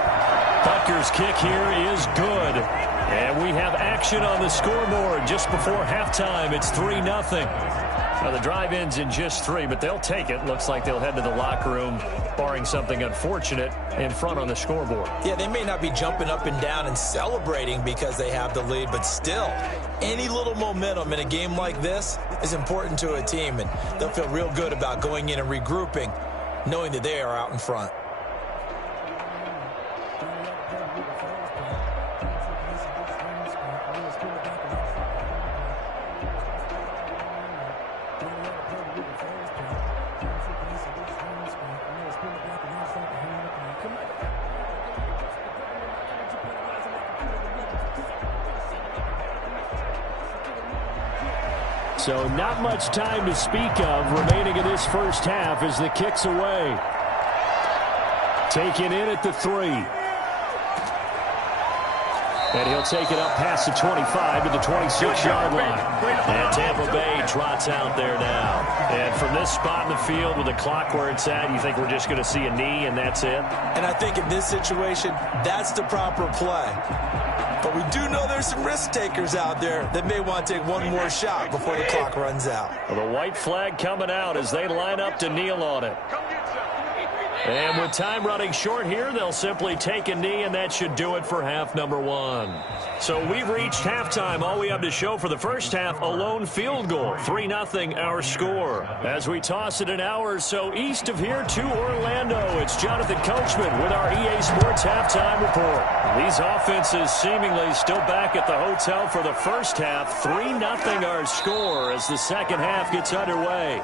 Butker's kick here is good. And we have action on the scoreboard just before halftime. It's 3-0. Now the drive ends in just 3, but they'll take it. Looks like they'll head to the locker room, barring something unfortunate, in front on the scoreboard. Yeah, they may not be jumping up and down and celebrating because they have the lead, but still, any little momentum in a game like this is important to a team, and they'll feel real good about going in and regrouping, knowing that they are out in front. So not much time to speak of remaining in this first half as the kick's away. Taken in at the 3. And he'll take it up past the 25 to the 26-yard line. And Tampa Bay trots out there now. And from this spot in the field with the clock where it's at, you think we're just going to see a knee and that's it? And I think in this situation, that's the proper play. But we do know there's some risk takers out there that may want to take one more shot before the clock runs out. Well, the white flag coming out as they line up to kneel on it. And with time running short here, they'll simply take a knee, and that should do it for half number 1. So we've reached halftime. All we have to show for the first half, a lone field goal. 3-0 our score. As we toss it an hour or so east of here to Orlando, it's Jonathan Coachman with our EA Sports Halftime Report. These offenses seemingly still back at the hotel for the first half. 3-0 our score as the second half gets underway.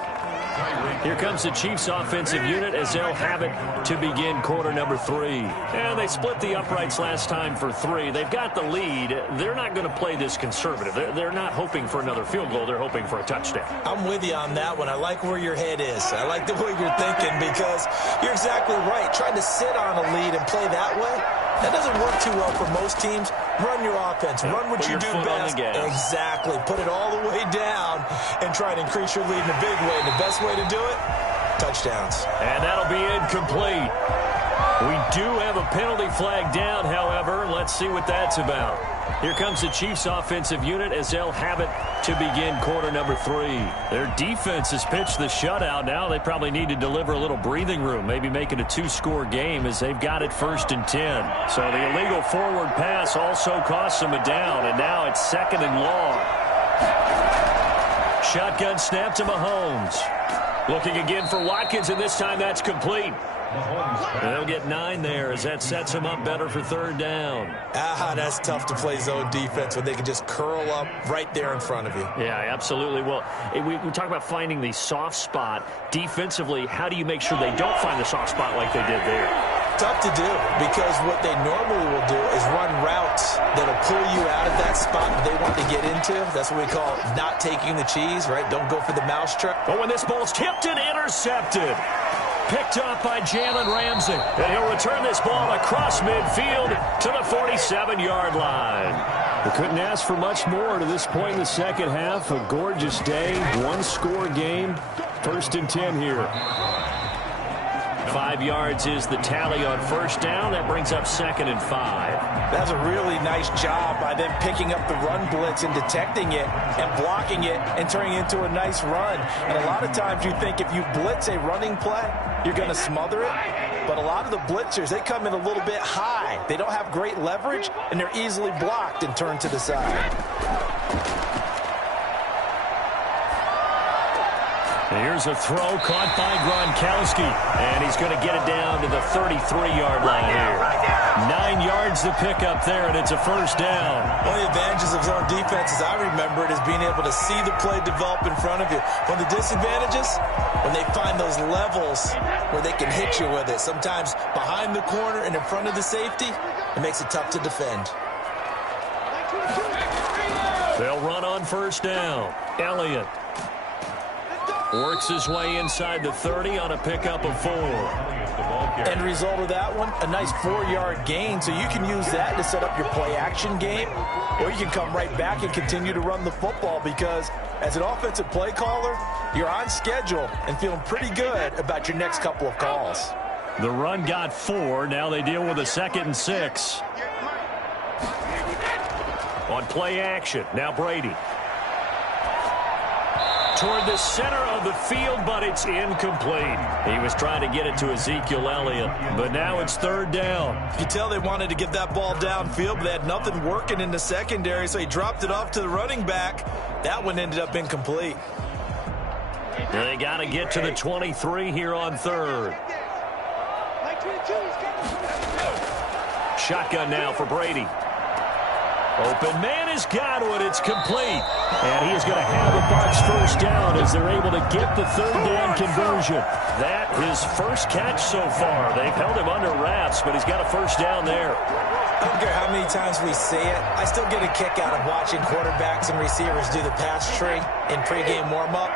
Here comes the Chiefs offensive unit as they'll have it to begin quarter number 3. And they split the uprights last time for 3. They've got the lead. They're not going to play this conservative. They're not hoping for another field goal. They're hoping for a touchdown. I'm with you on that one. I like where your head is. I like the way you're thinking because you're exactly right. Trying to sit on a lead and play that way, that doesn't work too well for most teams. Run your offense. Run what you do best. Exactly. Put it all the way down and try to increase your lead in a big way. And the best way to do it, touchdowns. And that'll be incomplete. We do have a penalty flag down, however. Let's see what that's about. Here comes the Chiefs offensive unit as they'll have it to begin quarter number 3. Their defense has pitched the shutout. Now they probably need to deliver a little breathing room, maybe make it a 2-score game as they've got it 1st and 10. So the illegal forward pass also costs them a down, and now it's 2nd and long. Shotgun snap to Mahomes. Looking again for Watkins, and this time that's complete. They'll get 9 there as that sets them up better for 3rd down. That's tough to play zone defense when they can just curl up right there in front of you. Yeah, absolutely. Well, we talk about finding the soft spot. Defensively, how do you make sure they don't find the soft spot like they did there? Tough to do because what they normally will do is run routes that'll pull you out of that spot that they want to get into. That's what we call not taking the cheese, right? Don't go for the mousetrap. But when this ball's tipped and intercepted, picked up by Jalen Ramsey. And he'll return this ball across midfield to the 47-yard line. We couldn't ask for much more to this point in the second half. A gorgeous day, 1-score game. 1st and 10 here. 5 yards is the tally on 1st down. That brings up 2nd and 5. That's a really nice job by them picking up the run blitz and detecting it and blocking it and turning it into a nice run. And a lot of times you think if you blitz a running play, you're going to smother it. But a lot of the blitzers, they come in a little bit high. They don't have great leverage, and they're easily blocked and turned to the side. Here's a throw caught by Gronkowski, and he's going to get it down to the 33-yard line here. 9 yards to pick up there, and it's a first down. One of the advantages of zone defense, as I remember it, is being able to see the play develop in front of you. One of the disadvantages, when they find those levels where they can hit you with it, sometimes behind the corner and in front of the safety, it makes it tough to defend. They'll run on first down. Elliott works his way inside the 30 on a pickup of 4. End result of that one, a nice 4-yard gain, so you can use that to set up your play-action game, or you can come right back and continue to run the football because as an offensive play caller, you're on schedule and feeling pretty good about your next couple of calls. The run got 4. Now they deal with a 2nd and 6. On play action, now Brady. Toward the center of the field, but it's incomplete. He was trying to get it to Ezekiel Elliott, but now it's 3rd down. You can tell they wanted to get that ball downfield, but they had nothing working in the secondary, so he dropped it off to the running back. That one ended up incomplete. They got to get to the 23 here on 3rd. Shotgun now for Brady. Open man has got it. It's complete. And he is going to have a Bucs first down as they're able to get the 3rd down conversion. That his first catch so far. They've held him under wraps, but he's got a first down there. I don't care how many times we see it. I still get a kick out of watching quarterbacks and receivers do the pass tree in pregame warm-up.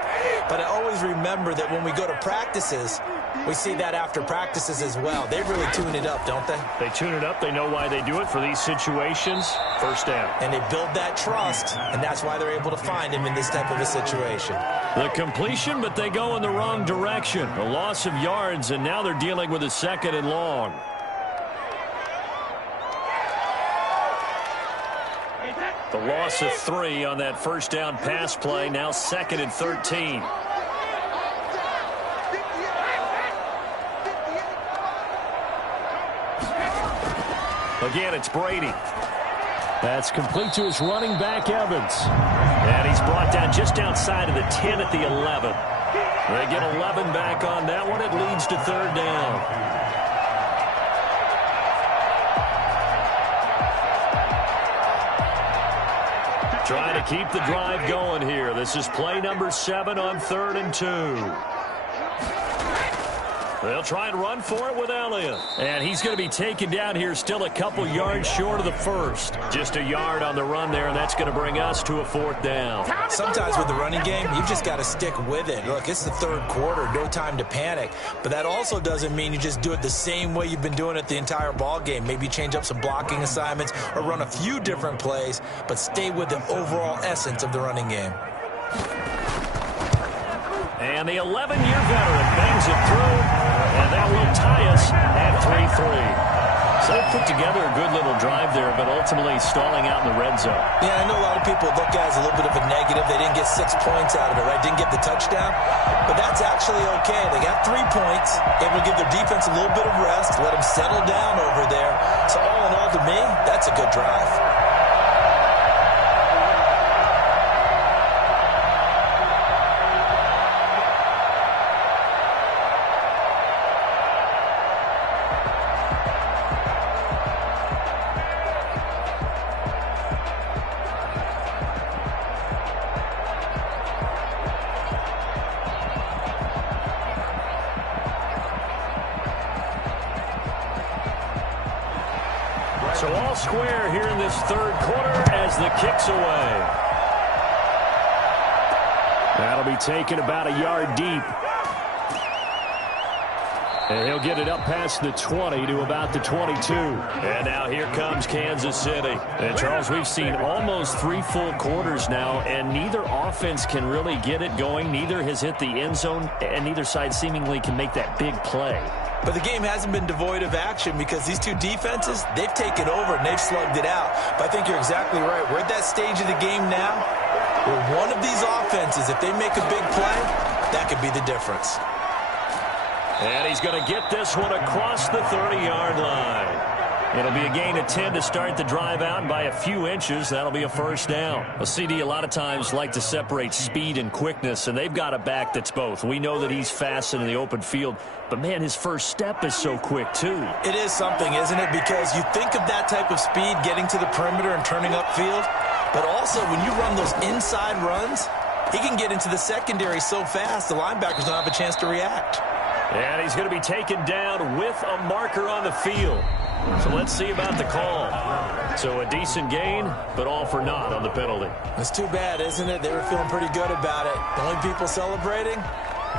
But I always remember that when we go to practices, we see that after practices as well. They really tune it up, don't they? They tune it up. They know why they do it for these situations. First down. And they build that trust, and that's why they're able to find him in this type of a situation. The completion, but they go in the wrong direction. A loss of yards, and now they're dealing with a 2nd and long. The loss of 3 on that first down pass play. Now 2nd and 13. Again, it's Brady. That's complete to his running back, Evans. And he's brought down just outside of the 10 at the 11. They get 11 back on that one. It leads to 3rd down. Trying to keep the drive going here. This is play number 7 on 3rd and 2. They'll try and run for it with Elliott. And he's going to be taken down here still a couple yards short of the first. Just a yard on the run there, and that's going to bring us to a 4th down. Sometimes with the running game, you've just got to stick with it. Look, it's the 3rd quarter, no time to panic. But that also doesn't mean you just do it the same way you've been doing it the entire ball game. Maybe change up some blocking assignments or run a few different plays, but stay with the overall essence of the running game. And the 11-year veteran bangs it through, and that will tie us at 3-3. So they put together a good little drive there, but ultimately stalling out in the red zone. Yeah, I know a lot of people look at it as a little bit of a negative. They didn't get 6 points out of it, right? Didn't get the touchdown. But that's actually okay. They got 3 points. Able to give their defense a little bit of rest, let them settle down over there. So all in all, to me, that's a good drive. So all square here in this 3rd quarter as the kick's away. That'll be taken about a yard deep. And he'll get it up past the 20 to about the 22. And now here comes Kansas City. And, Charles, we've seen almost 3 full quarters now, and neither offense can really get it going. Neither has hit the end zone, and neither side seemingly can make that big play. But the game hasn't been devoid of action because these two defenses, they've taken over and they've slugged it out. But I think you're exactly right. We're at that stage of the game now where one of these offenses, if they make a big play, that could be the difference. And he's going to get this one across the 30-yard line. It'll be a gain of 10 to start the drive out, and by a few inches, that'll be a first down. A CD a lot of times like to separate speed and quickness, and they've got a back that's both. We know that he's fast in the open field, but, man, his first step is so quick, too. It is something, isn't it? Because you think of that type of speed getting to the perimeter and turning upfield, but also when you run those inside runs, he can get into the secondary so fast the linebackers don't have a chance to react. And he's going to be taken down with a marker on the field. So let's see about the call. So a decent gain, but all for naught on the penalty. It's too bad, isn't it? They were feeling pretty good about it. The only people celebrating,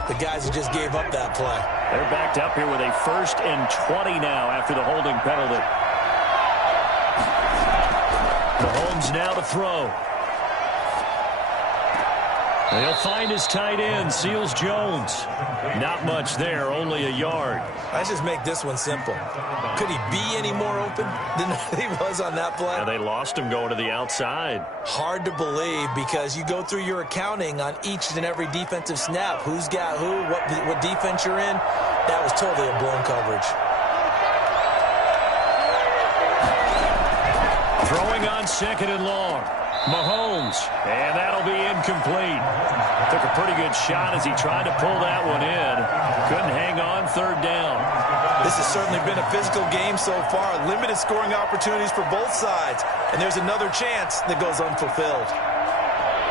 the guys who just gave up that play. They're backed up here with a 1st and 20 now after the holding penalty. Mahomes now to throw. And he'll find his tight end, Seals Jones. Not much there, only a yard. Let's just make this one simple. Could he be any more open than he was on that play? Yeah, they lost him going to the outside. Hard to believe because you go through your accounting on each and every defensive snap. Who's got who, what defense you're in. That was totally a blown coverage. Throwing on 2nd and long. Mahomes, and that'll be incomplete. Took a pretty good shot as he tried to pull that one in. Couldn't hang on, 3rd down. This has certainly been a physical game so far. Limited scoring opportunities for both sides. And there's another chance that goes unfulfilled.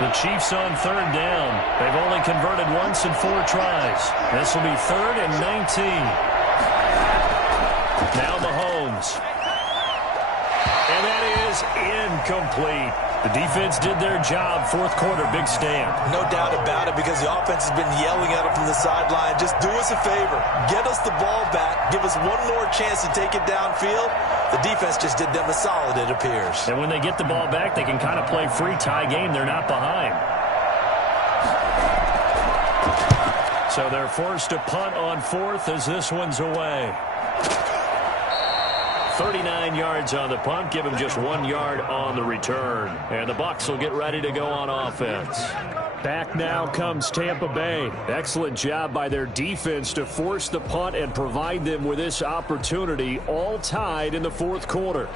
The Chiefs on 3rd down. They've only converted once in 4 tries. This will be 3rd and 19. Now Mahomes. And that is incomplete. The defense did their job. 4th quarter, big stand. No doubt about it because the offense has been yelling at them from the sideline. Just do us a favor. Get us the ball back. Give us one more chance to take it downfield. The defense just did them a solid, it appears. And when they get the ball back, they can kind of play free tie game. They're not behind. So they're forced to punt on 4th as this one's away. 39 yards on the punt, give him just 1 yard on the return. And the Bucs will get ready to go on offense. Back now comes Tampa Bay. Excellent job by their defense to force the punt and provide them with this opportunity, all tied in the 4th quarter.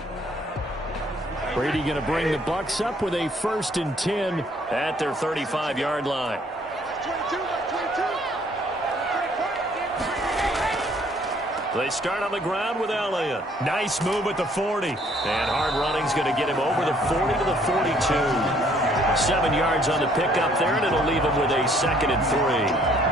Brady going to bring the Bucs up with a 1st and 10 at their 35-yard line. They start on the ground with Elliott. Nice move at the 40. And hard running's going to get him over the 40 to the 42. 7 yards on the pickup there, and it'll leave him with a 2nd and 3.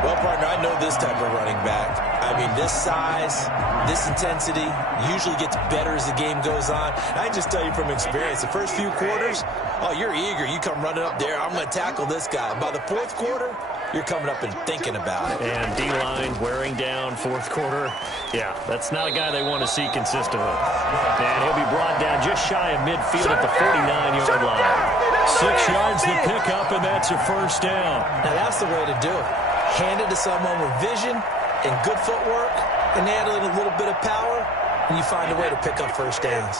Well, partner, I know this type of running back. I mean, this size, this intensity usually gets better as the game goes on. I just tell you from experience, the first few quarters, oh, you're eager. You come running up there. I'm going to tackle this guy. By the 4th quarter, you're coming up and thinking about it. And D-line wearing down 4th quarter. Yeah, that's not a guy they want to see consistently. And he'll be brought down just shy of midfield at the 49-yard line. 6 yards to pick up, and that's a 1st down. Now, that's the way to do it. Hand it to someone with vision and good footwork and add in a little bit of power, and you find a way to pick up 1st downs.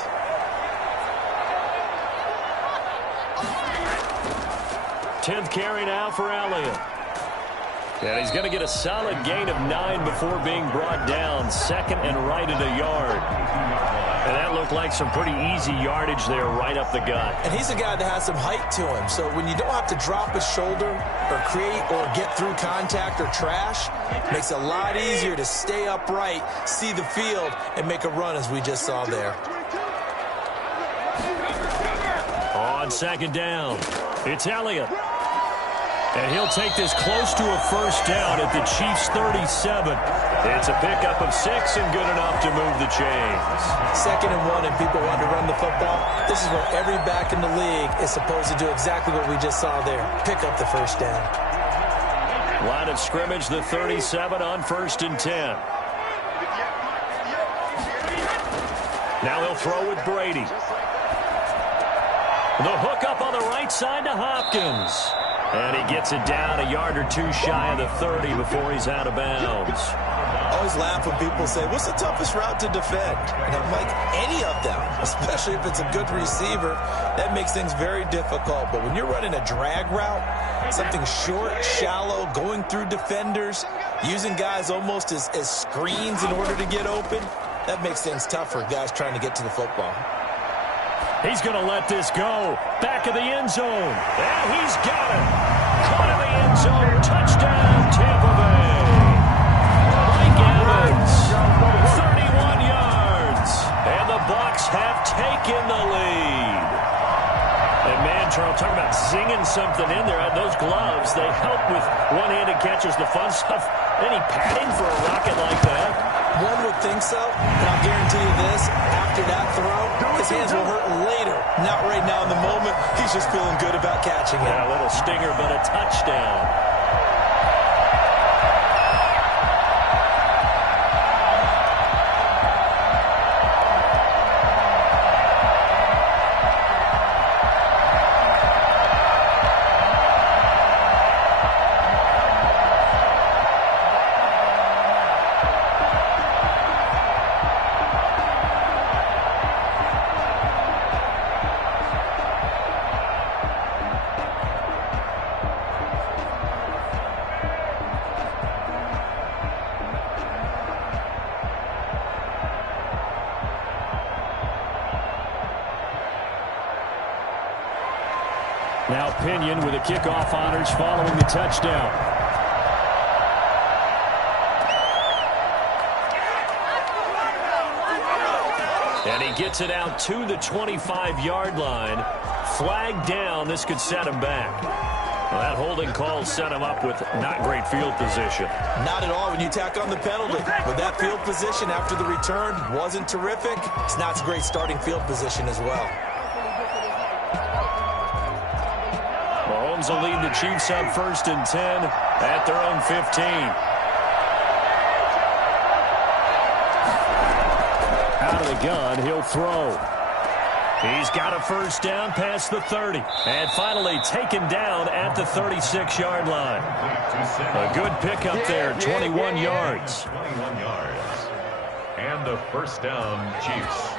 Tenth carry now for Elliott. And he's going to get a solid gain of 9 before being brought down. 2nd and right at a yard. And that looked like some pretty easy yardage there right up the gut. And he's a guy that has some height to him. So when you don't have to drop his shoulder or create or get through contact or trash, it makes it a lot easier to stay upright, see the field, and make a run as we just saw there. On 2nd down, it's Elliott. And he'll take this close to a 1st down at the Chiefs' 37. It's a pickup of 6 and good enough to move the chains. 2nd and 1 and people want to run the football. This is where every back in the league is supposed to do exactly what we just saw there. Pick up the 1st down. Line of scrimmage, the 37 on 1st and 10. Now they'll throw with Brady. The hook up on the right side to Hopkins. And he gets it down a yard or 2 shy of the 30 before he's out of bounds. I always laugh when people say, what's the toughest route to defend? And I'm like, any of them, especially if it's a good receiver, that makes things very difficult. But when you're running a drag route, something short, shallow, going through defenders, using guys almost as screens in order to get open, That makes things tough for guys trying to get to the football. He's going to let this go. Back of the end zone. And he's got it. Caught in the end zone. Touchdown, Tampa Bay. Mike Evans, 31 yards. And the Bucs have taken the lead. And man, Charles, talking about zinging something in there. Those gloves, they help with one-handed catches, the fun stuff. Any padding for a rocket like that? One would think so, and I'll guarantee you this, after that throw, his hands will hurt later. Not right now in the moment. He's just feeling good about catching it. Yeah, a little stinger, but a touchdown. Now Pinion with the kickoff honors following the touchdown. And he gets it out to the 25-yard line. Flag down. This could set him back. Well, that holding call set him up with not great field position. Not at all when you tack on the penalty. But that field position after the return wasn't terrific. It's not a great starting field position as well. Mahomes will lead the Chiefs up 1st and 10 at their own 15. Out of the gun, he'll throw. He's got a first down past the 30. And finally taken down at the 36-yard line. A good pickup there, 21 yards. 21 yards. And a first down, Chiefs.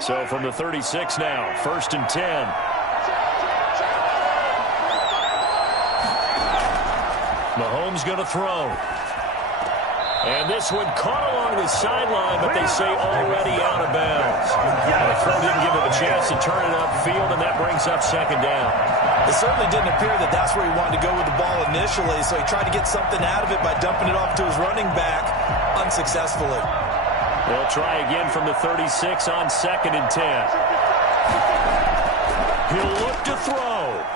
So from the 36 now, 1st and 10. Mahomes going to throw. And this one caught along the sideline, but they say already out of bounds. The throw didn't give him a chance to turn it upfield, and that brings up 2nd down. It certainly didn't appear that that's where he wanted to go with the ball initially, so he tried to get something out of it by dumping it off to his running back unsuccessfully. They'll try again from the 36 on 2nd and 10. He'll look to throw.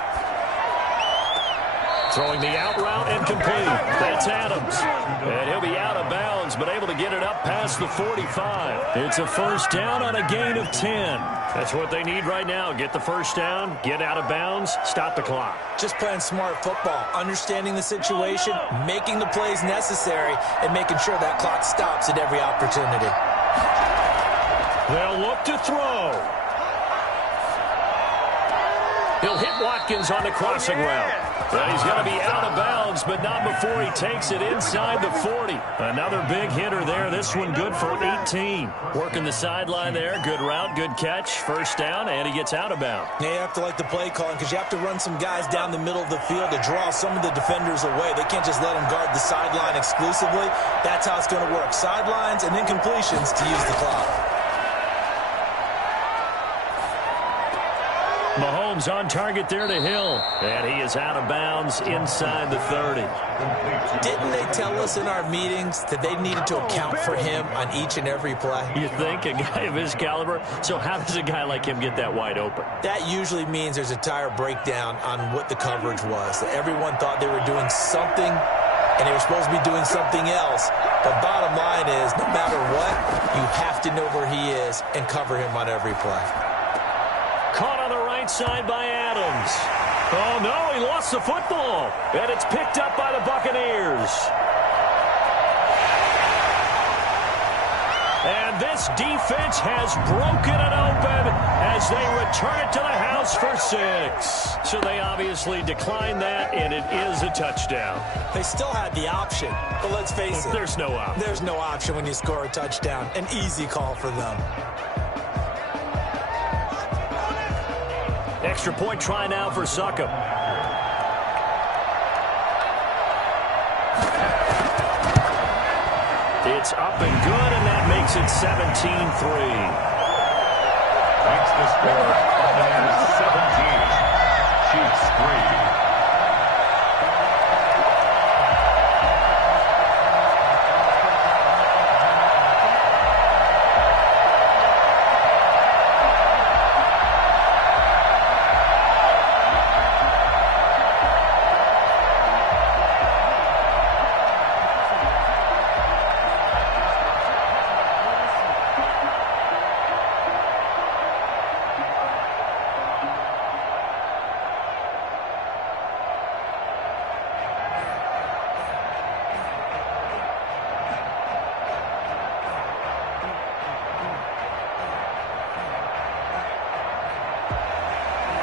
Throwing the out route and complete. That's Adams. And he'll be out of bounds, but able to get it up past the 45. It's a first down on a gain of 10. That's what they need right now. Get the first down, get out of bounds, stop the clock. Just playing smart football, understanding the situation, making the plays necessary, and making sure that clock stops at every opportunity. They'll look to throw. He'll hit Watkins on the crossing route. Well, he's going to be out of bounds, but not before he takes it inside the 40. Another big hitter there. This one good for 18. Working the sideline there. Good route, good catch. First down, and he gets out of bounds. Yeah, you have to like the play calling because you have to run some guys down the middle of the field to draw some of the defenders away. They can't just let them guard the sideline exclusively. That's how it's going to work. Sidelines and then completions to use the clock. Mahomes on target there to Hill. And he is out of bounds inside the 30. Didn't they tell us in our meetings that they needed to account for him on each and every play? You think? A guy of his caliber? So how does a guy like him get that wide open? That usually means there's a tire breakdown on what the coverage was. Everyone thought they were doing something, and they were supposed to be doing something else. But bottom line is, no matter what, you have to know where he is and cover him on every play. Caught on the right side by Adams. Oh, no, he lost the football. And it's picked up by the Buccaneers. And this defense has broken it open as they return it to the house for 6. So they obviously declined that, and it is a touchdown. They still had the option, but let's face it. There's no option. There's no option when you score a touchdown. An easy call for them. Extra point try now for Succop. It's up and good, and that makes it 17-3. Makes the score up and 17. Chiefs 3.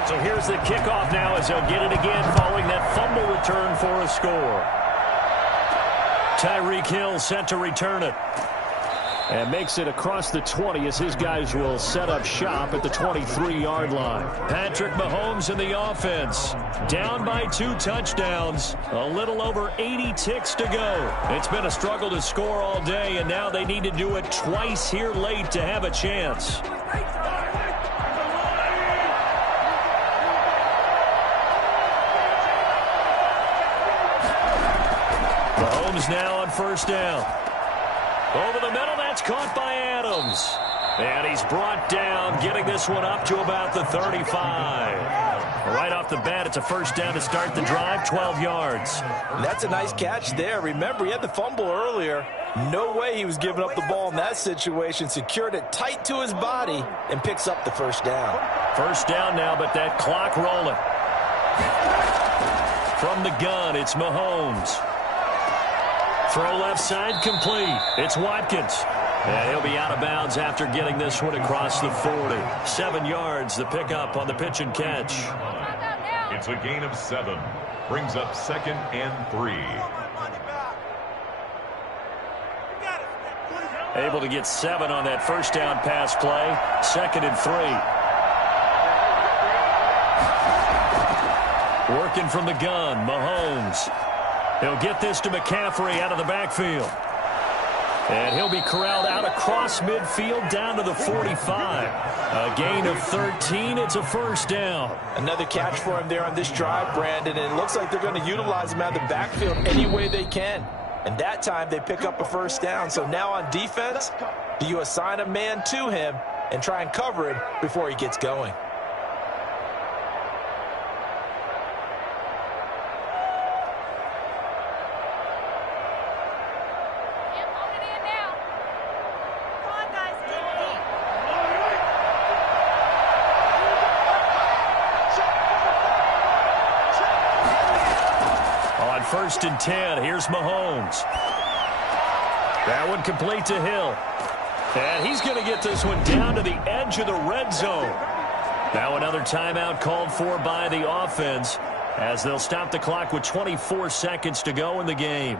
So here's the kickoff now as they'll get it again following that fumble return for a score. Tyreek Hill set to return it. And makes it across the 20 as his guys will set up shop at the 23-yard line. Patrick Mahomes in the offense. Down by 2 touchdowns. A little over 80 ticks to go. It's been a struggle to score all day, and now they need to do it twice here late to have a chance. Mahomes now on first down. Over the middle, that's caught by Adams. And he's brought down, getting this one up to about the 35. Right off the bat, it's a first down to start the drive, 12 yards. That's a nice catch there. Remember, he had the fumble earlier. No way he was giving up the ball in that situation. Secured it tight to his body and picks up the first down. First down now, but that clock rolling. From the gun, it's Mahomes. Throw left side complete. It's Watkins. And he'll be out of bounds after getting this one across the 40. 7 yards, the pickup on the pitch and catch. It's a gain of 7. Brings up 2nd and 3. Able to get 7 on that first down pass play. 2nd and 3. Working from the gun, Mahomes. He'll get this to McCaffrey out of the backfield. And he'll be corralled out across midfield down to the 45. A gain of 13. It's a first down. Another catch for him there on this drive, Brandon. And it looks like they're going to utilize him out of the backfield any way they can. And that time they pick up a first down. So now on defense, do you assign a man to him and try and cover him before he gets going? First and 10. Here's Mahomes. That one complete to Hill. And he's going to get this one down to the edge of the red zone. Now another timeout called for by the offense as they'll stop the clock with 24 seconds to go in the game.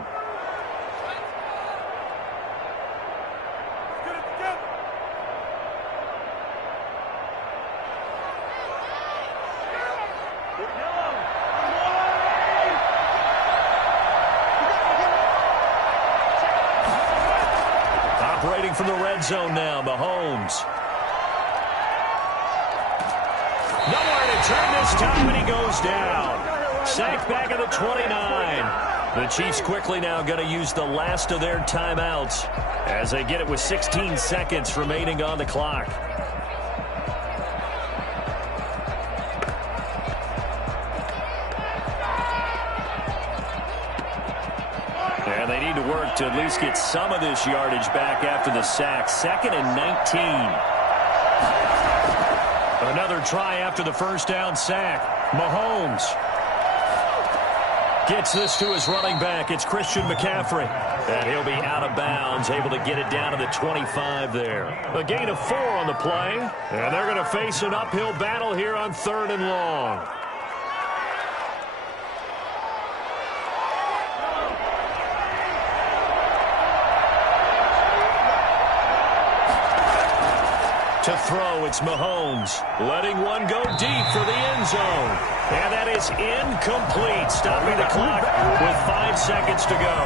From the red zone now, Mahomes. Nowhere to turn this time, and he goes down. Sacked back at the 29. The Chiefs quickly now going to use the last of their timeouts as they get it with 16 seconds remaining on the clock. And they need to work to at least get some of this yardage back after the sack. 2nd and 19. Another try after the first down sack. Mahomes. Gets this to his running back. It's Christian McCaffrey. And he'll be out of bounds, able to get it down to the 25 there. A gain of 4 on the play. And they're going to face an uphill battle here on 3rd and long. To throw, it's Mahomes, letting one go deep for the end zone. And that is incomplete, stopping the clock with 5 seconds to go.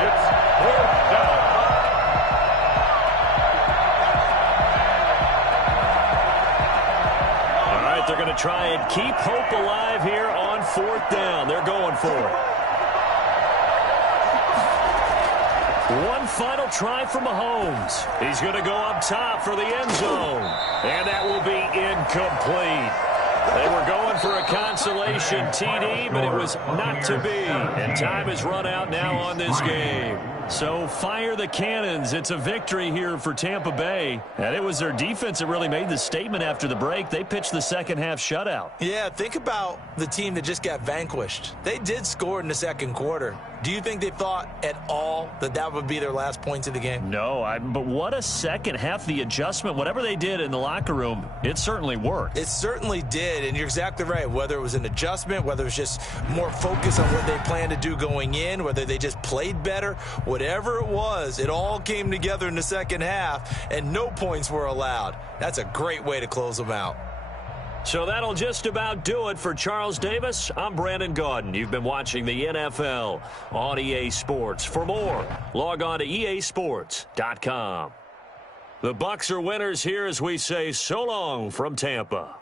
It's 4th down. All right, they're going to try and keep hope alive here on 4th down. They're going for it. One final try for Mahomes. He's going to go up top for the end zone. And that will be incomplete. They were going for a consolation TD, but it was not to be. And time has run out now on this game. So fire the cannons. It's a victory here for Tampa Bay. And it was their defense that really made the statement after the break. They pitched the second half shutout. Yeah, think about the team that just got vanquished. They did score in the second quarter. Do you think they thought at all that that would be their last points of the game? No, but what a second half. The adjustment, whatever they did in the locker room, it certainly worked. It certainly did, and you're exactly right. Whether it was an adjustment, whether it was just more focus on what they planned to do going in, whether they just played better, whatever it was, it all came together in the second half, and no points were allowed. That's a great way to close them out. So that'll just about do it for Charles Davis. I'm Brandon Gaudin. You've been watching the NFL on EA Sports. For more, log on to easports.com. The Bucs are winners here as we say so long from Tampa.